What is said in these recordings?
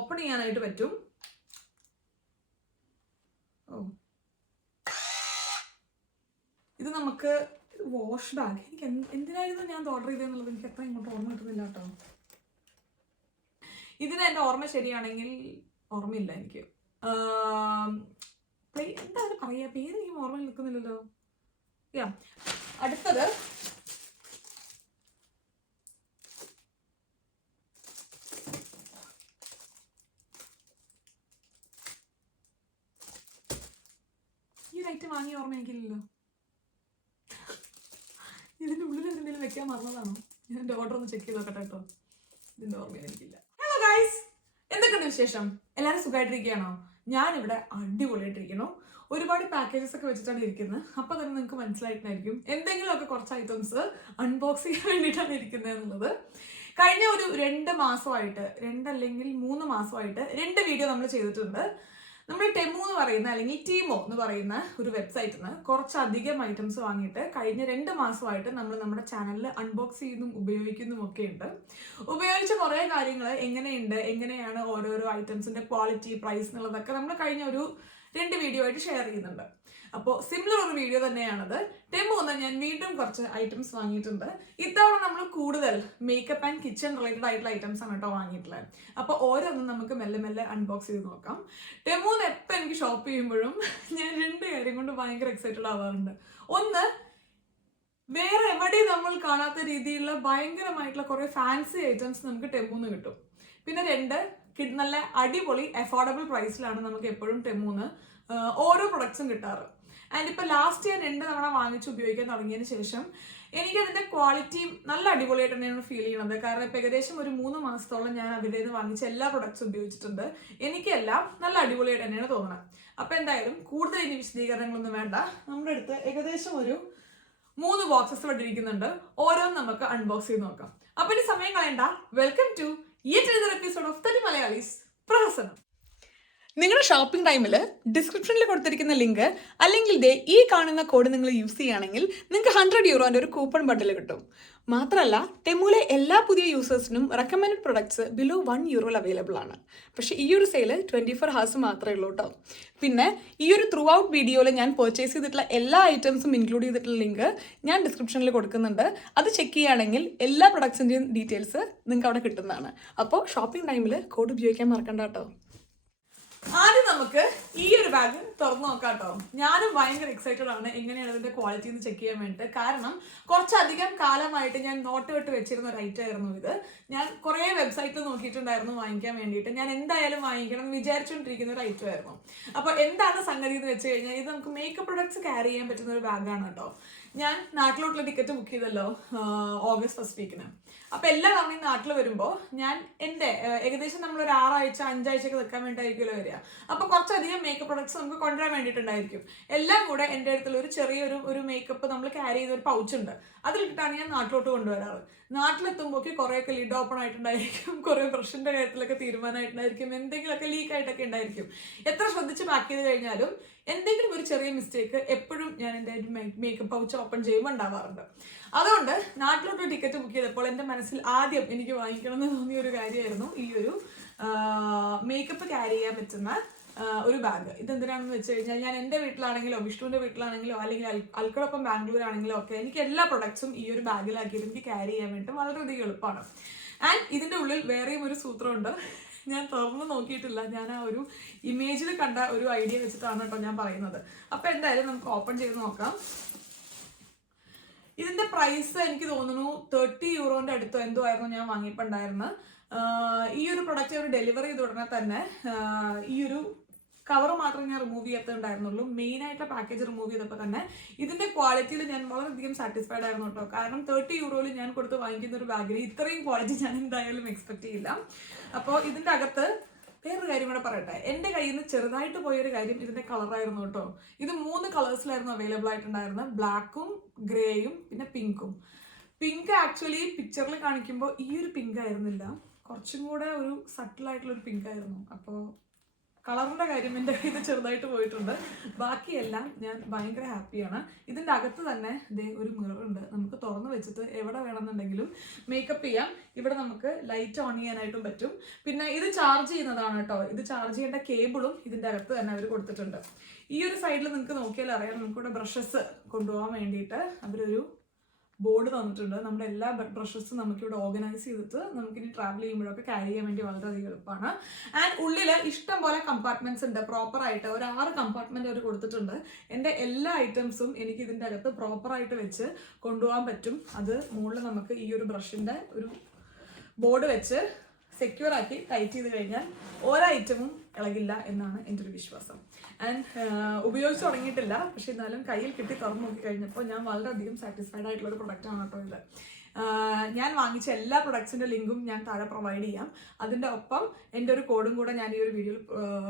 Open ചെയ്യാനായിട്ട് പറ്റും. ഇത് നമുക്ക് വാഷ് ബാഗ്. എനിക്ക് എന്തിനായിരുന്നു ഞാൻ ഓർഡർ ചെയ്തതെന്നുള്ളത് എനിക്ക് എത്ര ഇങ്ങോട്ട് ഓർമ്മ കിട്ടുന്നില്ല കേട്ടോ. ഇതിന് എൻ്റെ ഓർമ്മ ശരിയാണെങ്കിൽ, ഓർമ്മയില്ല എനിക്ക്, എന്താ പറയാ, പേര് എനിക്ക് ഓർമ്മ നിൽക്കുന്നില്ലല്ലോ. അടുത്തത് ഈ ഐറ്റം വാങ്ങിയ ഓർമ്മ എനിക്കില്ലല്ലോ. ഇതിന്റെ ഉള്ളിൽ എന്തെങ്കിലും വെക്കാൻ മറന്നതാണോ? ഞാൻ എൻ്റെ ഓർഡർ ഒന്ന് ചെക്ക് ചെയ്ത് നോക്കട്ടെ കേട്ടോ. ഇതിന്റെ ഓർമ്മയിൽ എനിക്കില്ല. ഹലോ ഗൈസ്, എന്തൊക്കെയുണ്ട് വിശേഷം? എല്ലാവരും സുഖമായിട്ടിരിക്കുകയാണോ? ഞാനിവിടെ അടിപൊളിയായിട്ടിരിക്കുന്നു. ഒരുപാട് പാക്കേജസ് ഒക്കെ വെച്ചിട്ടാണ് ഇരിക്കുന്നത്. അപ്പൊ തന്നെ നിങ്ങൾക്ക് മനസ്സിലായിട്ടുണ്ടായിരിക്കും എന്തെങ്കിലുമൊക്കെ കുറച്ച് ഐറ്റംസ് അൺബോക്സ് ചെയ്യാൻ വേണ്ടിയിട്ടാണ് ഇരിക്കുന്നത് എന്നുള്ളത്. കഴിഞ്ഞ ഒരു 2 മാസമായിട്ട്, 2 അല്ലെങ്കിൽ 3 മാസമായിട്ട് 2 വീഡിയോ നമ്മൾ ചെയ്തിട്ടുണ്ട്. നമ്മൾ ടെമു എന്ന് പറയുന്ന അല്ലെങ്കിൽ ടീമോ എന്ന് പറയുന്ന ഒരു വെബ്സൈറ്റിൽ നിന്ന് കുറച്ചധികം ഐറ്റംസ് വാങ്ങിയിട്ട് കഴിഞ്ഞ 2 മാസമായിട്ട് നമ്മൾ നമ്മുടെ ചാനലിൽ അൺബോക്സ് ചെയ്യുന്നതും ഉപയോഗിക്കുന്നതും ഒക്കെ ഉണ്ട്. ഉപയോഗിച്ച കുറേ കാര്യങ്ങൾ എങ്ങനെയാണ് ഓരോരോ ഐറ്റംസിന്റെ ക്വാളിറ്റി, പ്രൈസ് എന്നുള്ളതൊക്കെ നമ്മൾ കഴിഞ്ഞ ഒരു 2 വീഡിയോ ആയിട്ട് ഷെയർ ചെയ്യുന്നുണ്ട്. അപ്പോൾ സിമിലർ ഒരു വീഡിയോ തന്നെയാണത്. ടെമു എന്ന് ഞാൻ വീണ്ടും കുറച്ച് ഐറ്റംസ് വാങ്ങിയിട്ടുണ്ട്. ഇത്തവണ നമ്മൾ കൂടുതൽ മേക്കപ്പ് ആൻഡ് കിച്ചൺ റിലേറ്റഡ് ആയിട്ടുള്ള ഐറ്റംസ് ആണ് കേട്ടോ വാങ്ങിയിട്ടുള്ളത്. അപ്പോൾ ഓരോന്നും നമുക്ക് മെല്ലെ മെല്ലെ അൺബോക്സ് ചെയ്ത് നോക്കാം. ടെമുന്ന് എപ്പോൾ എനിക്ക് ഷോപ്പ് ചെയ്യുമ്പോഴും ഞാൻ 2 കാര്യം കൊണ്ട് ഭയങ്കര എക്സൈറ്റഡ് ആവാറുണ്ട്. ഒന്ന്, വേറെ എവിടെയും നമ്മൾ കാണാത്ത രീതിയിലുള്ള ഭയങ്കരമായിട്ടുള്ള കുറെ ഫാൻസി ഐറ്റംസ് നമുക്ക് ടെമുന്ന് കിട്ടും. പിന്നെ 2, നല്ല അടിപൊളി അഫോർഡബിൾ പ്രൈസിലാണ് നമുക്ക് എപ്പോഴും ടെമുന്ന് ഓരോ പ്രൊഡക്ട്സും കിട്ടാറ്. ആൻഡ് ഇപ്പൊ ലാസ്റ്റ് ഞാൻ 2 തവണ വാങ്ങിച്ച് ഉപയോഗിക്കാൻ തുടങ്ങിയതിന് ശേഷം എനിക്കതിന്റെ ക്വാളിറ്റി നല്ല അടിപൊളിയായിട്ട് തന്നെയാണ് ഫീൽ ചെയ്യുന്നത്. കാരണം ഇപ്പൊ ഏകദേശം ഒരു 3 മാസത്തോളം ഞാൻ അവരുടെ നിന്ന് വാങ്ങിച്ച എല്ലാ പ്രൊഡക്ട്സും ഉപയോഗിച്ചിട്ടുണ്ട്. എനിക്കെല്ലാം നല്ല അടിപൊളിയായിട്ട് തന്നെയാണ് തോന്നുന്നത്. അപ്പൊ എന്തായാലും കൂടുതൽ ഇനി വിശദീകരണങ്ങളൊന്നും വേണ്ട. നമ്മുടെ അടുത്ത് ഏകദേശം ഒരു 3 ബോക്സസ് ഇവിടെ ഇരിക്കുന്നുണ്ട്. ഓരോന്നും നമുക്ക് അൺബോക്സ് ചെയ്ത് നോക്കാം. അപ്പൊ ഇനി സമയം കളയണ്ട. Welcome to yet another episode of 30 Malayalis പ്രഹസനം. നിങ്ങളുടെ ഷോപ്പിംഗ് ടൈമിൽ ഡിസ്ക്രിപ്ഷനിൽ കൊടുത്തിരിക്കുന്ന ലിങ്ക് അല്ലെങ്കിൽ ഈ കാണുന്ന കോഡ് നിങ്ങൾ യൂസ് ചെയ്യുകയാണെങ്കിൽ നിങ്ങൾക്ക് €100 ഒരു കൂപ്പൺ ബണ്ടിൽ കിട്ടും. മാത്രമല്ല ടെമുലെ എല്ലാ പുതിയ യൂസേഴ്സിനും റെക്കമെൻഡഡ് പ്രൊഡക്ട്സ് ബിലോ €1 അവൈലബിൾ ആണ്. പക്ഷേ ഈ ഒരു സെയിൽ 24 hours മാത്രമേ ഉള്ളൂ കേട്ടോ. പിന്നെ ഈ ഒരു ത്രൂ ഔട്ട് വീഡിയോയിൽ ഞാൻ പർച്ചേസ് ചെയ്തിട്ടുള്ള എല്ലാ ഐറ്റംസും ഇൻക്ലൂഡ് ചെയ്തിട്ടുള്ള ലിങ്ക് ഞാൻ ഡിസ്ക്രിപ്ഷനിൽ കൊടുക്കുന്നുണ്ട്. അത് ചെക്ക് ചെയ്യുകയാണെങ്കിൽ എല്ലാ പ്രൊഡക്ട്സിൻ്റെയും ഡീറ്റെയിൽസ് നിങ്ങൾക്ക് അവിടെ കിട്ടുന്നതാണ്. അപ്പോൾ ഷോപ്പിംഗ് ടൈമിൽ കോഡ് ഉപയോഗിക്കാൻ മറക്കണ്ട കേട്ടോ. ആദ്യം നമുക്ക് ഈ ഒരു ബാഗ് തുറന്നു നോക്കാം കേട്ടോ. ഞാനും ഭയങ്കര എക്സൈറ്റഡ് ആണ് എങ്ങനെയാണ് ഇതിന്റെ ക്വാളിറ്റി എന്ന് ചെക്ക് ചെയ്യാൻ വേണ്ടിയിട്ട്. കാരണം കുറച്ചധികം കാലമായിട്ട് ഞാൻ നോട്ട് വിട്ട് വെച്ചിരുന്ന ഒരു ഐറ്റം ആയിരുന്നു ഇത്. ഞാൻ കുറേ വെബ്സൈറ്റിൽ നോക്കിയിട്ടുണ്ടായിരുന്നു വാങ്ങിക്കാൻ വേണ്ടിയിട്ട്. ഞാൻ എന്തായാലും വാങ്ങിക്കണം എന്ന് വിചാരിച്ചുകൊണ്ടിരിക്കുന്ന ഒരു ഐറ്റം ആയിരുന്നു. അപ്പോൾ എന്താണ് സംഗതി എന്ന് വെച്ച് കഴിഞ്ഞാൽ ഇത് നമുക്ക് മേക്കപ്പ് പ്രൊഡക്ട്സ് ക്യാരി ചെയ്യാൻ പറ്റുന്ന ഒരു ബാഗാണ് കേട്ടോ. ഞാൻ നാട്ടിലോട്ടുള്ള ടിക്കറ്റ് ബുക്ക് ചെയ്തല്ലോ ഓഗസ്റ്റ് 1st വീക്കിന്. അപ്പൊ എല്ലാ തവണയും നാട്ടിൽ വരുമ്പോൾ ഞാൻ എൻ്റെ ഏകദേശം നമ്മൾ ഒരു 6 ആഴ്ച 5 ആഴ്ചയൊക്കെ നിൽക്കാൻ വേണ്ടിയിട്ടായിരിക്കുമല്ലോ വരിക. അപ്പൊ കുറച്ചധികം മേക്കപ്പ് പ്രൊഡക്ട്സ് നമുക്ക് കൊണ്ടുവരാൻ വേണ്ടിയിട്ടുണ്ടായിരിക്കും. എല്ലാം കൂടെ എൻ്റെ അടുത്തുള്ള ഒരു ചെറിയൊരു മേക്കപ്പ് നമ്മൾ ക്യാരി ചെയ്ത ഒരു പൗച്ച് ഉണ്ട്. അതിലിട്ടിട്ടാണ് ഞാൻ നാട്ടിലോട്ട് കൊണ്ടുവരാറ്. നാട്ടിലെത്തുമ്പോഴേക്ക് കുറേയൊക്കെ ലിഡ് ഓപ്പൺ ആയിട്ടുണ്ടായിരിക്കും, കുറെ ബ്രഷിന്റെ കാര്യത്തിലൊക്കെ തീരുമാനമായിട്ടുണ്ടായിരിക്കും, എന്തെങ്കിലുമൊക്കെ ലീക്ക് ആയിട്ടൊക്കെ ഉണ്ടായിരിക്കും. എത്ര ശ്രദ്ധിച്ച് പാക്ക് ചെയ്ത് കഴിഞ്ഞാലും എന്തെങ്കിലും ഒരു ചെറിയ മിസ്റ്റേക്ക് എപ്പോഴും ഞാൻ എൻ്റെ മേക്കപ്പ് പൗച്ച് ഓപ്പൺ ചെയ്യുമ്പോൾ ഉണ്ടാവാറുണ്ട്. അതുകൊണ്ട് നാട്ടിലോട്ട് ടിക്കറ്റ് ബുക്ക് ചെയ്തപ്പോൾ എൻ്റെ മനസ്സിൽ ആദ്യം എനിക്ക് വാങ്ങിക്കണം എന്ന് തോന്നിയ ഒരു കാര്യമായിരുന്നു ഈ ഒരു മേക്കപ്പ് ക്യാരി ചെയ്യാൻ പറ്റുന്ന ഒരു ബാഗ്. ഇതെന്തിനാണെന്ന് വെച്ച് കഴിഞ്ഞാൽ ഞാൻ എൻ്റെ വീട്ടിലാണെങ്കിലോ വിഷ്ണുവിൻ്റെ വീട്ടിലാണെങ്കിലോ അല്ലെങ്കിൽ അൽക്കടൊപ്പം ബാംഗ്ലൂർ ആണെങ്കിലോ ഒക്കെ എനിക്ക് എല്ലാ പ്രൊഡക്ട്സും ഈ ഒരു ബാഗിലാക്കിയിട്ട് എനിക്ക് ക്യാരി ചെയ്യാൻ വേണ്ടി വളരെയധികം എളുപ്പമാണ്. ആൻഡ് ഇതിൻ്റെ ഉള്ളിൽ വേറെയും ഒരു സൂത്രമുണ്ട്. ഞാൻ തുറന്ന് നോക്കിയിട്ടില്ല, ഞാൻ ആ ഒരു ഇമേജിൽ കണ്ട ഒരു ഐഡിയ വെച്ചിട്ടാണ് കേട്ടോ ഞാൻ പറയുന്നത്. അപ്പൊ എന്തായാലും നമുക്ക് ഓപ്പൺ ചെയ്ത് നോക്കാം. ഇതിന്റെ പ്രൈസ് എനിക്ക് തോന്നുന്നു €30 അടുത്തോ എന്തോ ആയിരുന്നു ഞാൻ വാങ്ങിയപ്പോൾ ഉണ്ടായിരുന്നത്. ഈ ഒരു പ്രൊഡക്റ്റ് ഒരു ഡെലിവറി ചെയ്ത ഉടനെ തന്നെ ഈ ഒരു കവർ മാത്രമേ ഞാൻ റിമൂവ് ചെയ്യത്തുണ്ടായിരുന്നുള്ളൂ. മെയിൻ ആയിട്ടുള്ള പാക്കേജ് റിമൂവ് ചെയ്തപ്പോൾ തന്നെ ഇതിന്റെ ക്വാളിറ്റിയിൽ ഞാൻ വളരെയധികം സാറ്റിസ്ഫൈഡ് ആയിരുന്നു കേട്ടോ. കാരണം €30 ഞാൻ കൊടുത്ത് വാങ്ങിക്കുന്ന ഒരു ബാഗിന് ഇത്രയും ക്വാളിറ്റി ഞാൻ എന്തായാലും എക്സ്പെക്ട് ചെയ്യില്ല. അപ്പോൾ ഇതിന്റെ അകത്ത് വേറൊരു കാര്യം കൂടെ പറയട്ടെ. എൻ്റെ കയ്യിൽ നിന്ന് ചെറുതായിട്ട് പോയൊരു കാര്യം ഇതിന്റെ കളറായിരുന്നു കേട്ടോ. ഇത് 3 കളേഴ്സിലായിരുന്നു അവൈലബിൾ ആയിട്ടുണ്ടായിരുന്നത്. ബ്ലാക്കും, ഗ്രേയും പിന്നെ പിങ്കും. പിങ്ക് ആക്ച്വലി പിക്ചറിൽ കാണിക്കുമ്പോൾ ഈ ഒരു പിങ്ക് ആയിരുന്നില്ല, കുറച്ചും കൂടെ ഒരു സട്ടിലായിട്ടുള്ള ഒരു പിങ്ക് ആയിരുന്നു. അപ്പോൾ കളറിൻ്റെ കാര്യം എൻ്റെ ഇത് ചെറുതായിട്ട് പോയിട്ടുണ്ട്. ബാക്കിയെല്ലാം ഞാൻ ഭയങ്കര ഹാപ്പിയാണ്. ഇതിൻ്റെ അകത്ത് തന്നെ ദേ ഒരു മിററുണ്ട്. നമുക്ക് തുറന്ന് വെച്ചിട്ട് എവിടെ വേണമെന്നുണ്ടെങ്കിലും മേക്കപ്പ് ചെയ്യാം. ഇവിടെ നമുക്ക് ലൈറ്റ് ഓൺ ചെയ്യാനായിട്ടും പറ്റും. പിന്നെ ഇത് ചാർജ് ചെയ്യുന്നതാണ് കേട്ടോ. ഇത് ചാർജ് ചെയ്യേണ്ട കേബിളും ഇതിൻ്റെ അകത്ത് തന്നെ അവർ കൊടുത്തിട്ടുണ്ട്. ഈ ഒരു സൈഡിൽ നിങ്ങൾക്ക് നോക്കിയാൽ അറിയാം, നമുക്കിവിടെ ബ്രഷസ് കൊണ്ടുപോകാൻ വേണ്ടിയിട്ട് അവരൊരു ബോർഡ് തന്നിട്ടുണ്ട്. നമ്മുടെ എല്ലാ ബ്രഷസും നമുക്കിവിടെ ഓർഗനൈസ് ചെയ്തിട്ട് നമുക്കിനി ട്രാവൽ ചെയ്യുമ്പോഴൊക്കെ ക്യാരി ചെയ്യാൻ വേണ്ടി വളരെയധികം എളുപ്പമാണ്. ആൻഡ് ഉള്ളിൽ ഇഷ്ടം പോലെ കമ്പാർട്ട്മെന്റ്സ് ഉണ്ട്. പ്രോപ്പറായിട്ട് ഒരു 6 കമ്പാർട്ട്മെന്റ് അവർ കൊടുത്തിട്ടുണ്ട്. എൻ്റെ എല്ലാ ഐറ്റംസും എനിക്ക് ഇതിൻ്റെ അകത്ത് പ്രോപ്പറായിട്ട് വെച്ച് കൊണ്ടുപോകാൻ പറ്റും. അത് മുകളിൽ നമുക്ക് ഈ ഒരു ബ്രഷിൻ്റെ ഒരു ബോർഡ് വെച്ച് സെക്യൂർ ആക്കി ടൈറ്റ് ചെയ്ത് കഴിഞ്ഞാൽ ഓരോ ഐറ്റമും ഇളകില്ല എന്നാണ് എൻ്റെ ഒരു വിശ്വാസം. ആൻഡ് ഉപയോഗിച്ച് തുടങ്ങിയിട്ടില്ല, പക്ഷെ എന്നാലും കയ്യിൽ കിട്ടി തുറന്നു നോക്കി കഴിഞ്ഞപ്പോൾ ഞാൻ വളരെയധികം സാറ്റിസ്ഫൈഡ് ആയിട്ടുള്ള ഒരു പ്രൊഡക്റ്റാണ് കേട്ടോ ഇത്. ഞാൻ വാങ്ങിച്ച എല്ലാ പ്രൊഡക്ട്സിൻ്റെ ലിങ്കും ഞാൻ താഴെ പ്രൊവൈഡ് ചെയ്യാം. അതിൻ്റെ ഒപ്പം എൻ്റെ ഒരു കോഡും കൂടെ ഞാൻ ഈ ഒരു വീഡിയോയിൽ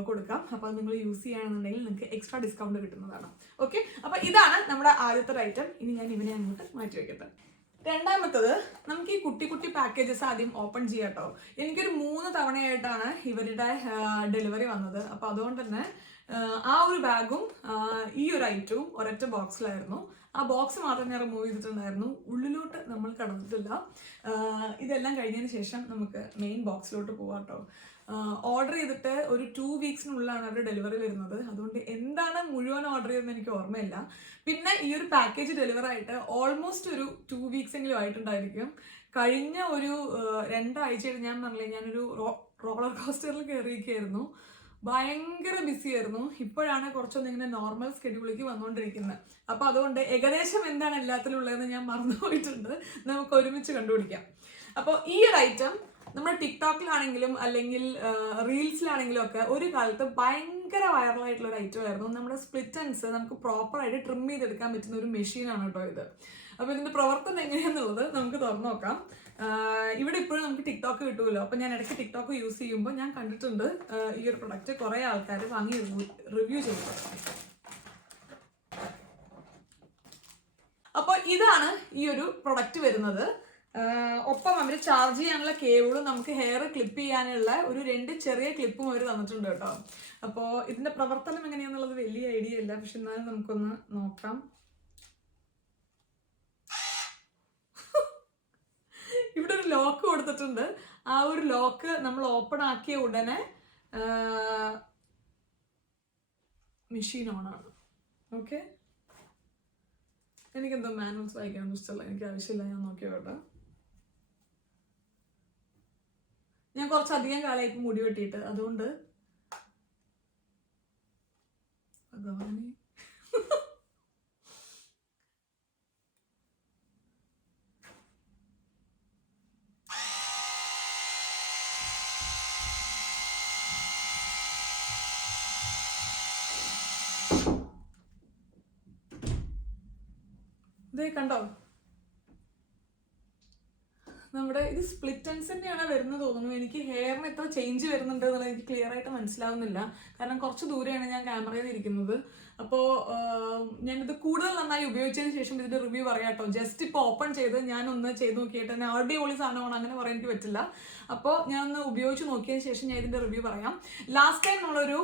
കൊടുക്കാം. അപ്പോൾ അത് നിങ്ങൾ യൂസ് ചെയ്യുകയാണെന്നുണ്ടെങ്കിൽ നിങ്ങൾക്ക് എക്സ്ട്രാ ഡിസ്കൗണ്ട് കിട്ടുന്നതാണ്. ഓക്കെ, അപ്പോൾ ഇതാണ് നമ്മുടെ ആദ്യത്തെ ഐറ്റം. ഇനി ഞാൻ ഇവനെ അങ്ങോട്ട് മാറ്റി വയ്ക്കട്ടെ. രണ്ടാമത്തത്, നമുക്ക് ഈ കുട്ടി കുട്ടി പാക്കേജസ് ആദ്യം ഓപ്പൺ ചെയ്യാം കേട്ടോ. എനിക്കൊരു 3 തവണയായിട്ടാണ് ഇവരുടെ ഡെലിവറി വന്നത്. അപ്പോൾ അതുകൊണ്ട് തന്നെ ആ ഒരു ബാഗും ഈ ഒരു ഐറ്റവും ഒരൊറ്റ ബോക്സിലായിരുന്നു. ആ ബോക്സ് മാത്രം ഞാൻ റിമൂവ് ചെയ്തിട്ടുണ്ടായിരുന്നു. ഉള്ളിലോട്ട് നമ്മൾ കടന്നിട്ടില്ല. ഇതെല്ലാം കഴിഞ്ഞതിന് ശേഷം നമുക്ക് മെയിൻ ബോക്സിലോട്ട് പോവാം കേട്ടോ. ഓർഡർ ചെയ്തിട്ട് ഒരു 2 വീക്സിനുള്ളിലാണ് അവർ ഡെലിവറി വരുന്നത്. അതുകൊണ്ട് എന്താണ് മുഴുവൻ ഓർഡർ ചെയ്തതെന്ന് എനിക്ക് ഓർമ്മയില്ല. പിന്നെ ഈ ഒരു പാക്കേജ് ഡെലിവർ ആയിട്ട് ഓൾമോസ്റ്റ് ഒരു 2 വീക്സ് എങ്കിലും ആയിട്ടുണ്ടായിരിക്കും. കഴിഞ്ഞ ഒരു 2 ആഴ്ചയായിട്ട് ഞാൻ പറഞ്ഞില്ലേ, ഞാനൊരു റോളർ കോസ്റ്ററിൽ കയറിയിരിക്കുകയായിരുന്നു. ഭയങ്കര ബിസി ആയിരുന്നു. ഇപ്പോഴാണ് കുറച്ചൊന്നും ഇങ്ങനെ നോർമൽ സ്കെഡ്യൂളിലേക്ക് വന്നുകൊണ്ടിരിക്കുന്നത്. അപ്പോൾ അതുകൊണ്ട് ഏകദേശം എന്താണ് എല്ലാത്തിലും ഉള്ളതെന്ന് ഞാൻ മറന്നുപോയിട്ടുണ്ട്. നമുക്ക് ഒരുമിച്ച് കണ്ടുപിടിക്കാം. അപ്പോൾ ഈ ഒരു ഐറ്റം നമ്മുടെ ടിക്ടോക്കിലാണെങ്കിലും അല്ലെങ്കിൽ റീൽസിലാണെങ്കിലും ഒക്കെ ഒരു കാലത്ത് ഭയങ്കര വൈറലായിട്ടുള്ള ഒരു ഐറ്റം ആയിരുന്നു. നമ്മുടെ സ്പ്ലിറ്റൻസ് നമുക്ക് പ്രോപ്പറായിട്ട് ട്രിം ചെയ്തെടുക്കാൻ പറ്റുന്ന ഒരു മെഷീനാണ് കേട്ടോ ഇത്. അപ്പോൾ ഇതിൻ്റെ പ്രവർത്തനം എങ്ങനെയാണെന്നുള്ളത് നമുക്ക് തുറന്നു നോക്കാം. ഇവിടെ ഇപ്പോഴും നമുക്ക് ടിക്ടോക്ക് കിട്ടുമല്ലോ. അപ്പോൾ ഞാൻ ഇടയ്ക്ക് ടിക്ടോക്ക് യൂസ് ചെയ്യുമ്പോൾ ഞാൻ കണ്ടിട്ടുണ്ട് ഈ ഒരു പ്രൊഡക്റ്റ് കുറേ ആൾക്കാർ വാങ്ങി റിവ്യൂ ചെയ്യുന്നത്. അപ്പോൾ ഇതാണ് ഈ ഒരു പ്രൊഡക്റ്റ് വരുന്നത്. ഒപ്പം അവർ ചാർജ് ചെയ്യാനുള്ള കേബിളും നമുക്ക് ഹെയർ ക്ലിപ്പ് ചെയ്യാനുള്ള ഒരു 2 ചെറിയ ക്ലിപ്പും അവർ തന്നിട്ടുണ്ട് കേട്ടോ. അപ്പോൾ ഇതിന്റെ പ്രവർത്തനം എങ്ങനെയാന്നുള്ളത് വലിയ ഐഡിയ ഇല്ല, പക്ഷെ എന്നാലും നമുക്കൊന്ന് നോക്കാം. ഇവിടെ ഒരു ലോക്ക് കൊടുത്തിട്ടുണ്ട്. ആ ഒരു ലോക്ക് നമ്മൾ ഓപ്പൺ ആക്കിയ ഉടനെ മെഷീൻ ഓൺ ആണ്. ഓക്കെ, എനിക്കെന്തോ മാനുവൽസ് വായിക്കാനൊന്നും ഇഷ്ടമല്ല, എനിക്ക് ആവശ്യമില്ല. ഞാൻ നോക്കിയോട്ടെ. ഞാൻ കുറച്ചധികം കാലമായി മുടി വെട്ടിയിട്ട്, അതുകൊണ്ട് ഭഗവാനെ ഇതേ കണ്ടോ, നമ്മുടെ ഇത് സ്പ്ലിറ്റൻസ് തന്നെയാണ് വരുന്നത് തോന്നുന്നു. എനിക്ക് ഹെയറിന് എത്ര ചേഞ്ച് വരുന്നുണ്ട് എന്നുള്ളത് എനിക്ക് ക്ലിയർ ആയിട്ട് മനസ്സിലാവുന്നില്ല. കാരണം കുറച്ച് ദൂരെയാണ് ഞാൻ ക്യാമറയിൽ ഇരിക്കുന്നത്. അപ്പോൾ ഞാനിത് കൂടുതൽ നന്നായി ഉപയോഗിച്ചതിന് ശേഷം ഇതിന്റെ റിവ്യൂ പറയാം കേട്ടോ. ജസ്റ്റ് ഇപ്പോൾ ഓപ്പൺ ചെയ്ത് ഞാനൊന്ന് ചെയ്ത് നോക്കിയിട്ട് തന്നെ അടിപൊളി സാധനമാണ് അങ്ങനെ പറയാൻ എനിക്ക് പറ്റില്ല. അപ്പോൾ ഞാനൊന്ന് ഉപയോഗിച്ച് നോക്കിയതിന് ശേഷം ഞാൻ ഇതിന്റെ റിവ്യൂ പറയാം. ലാസ്റ്റ് ടൈം നമ്മളൊരു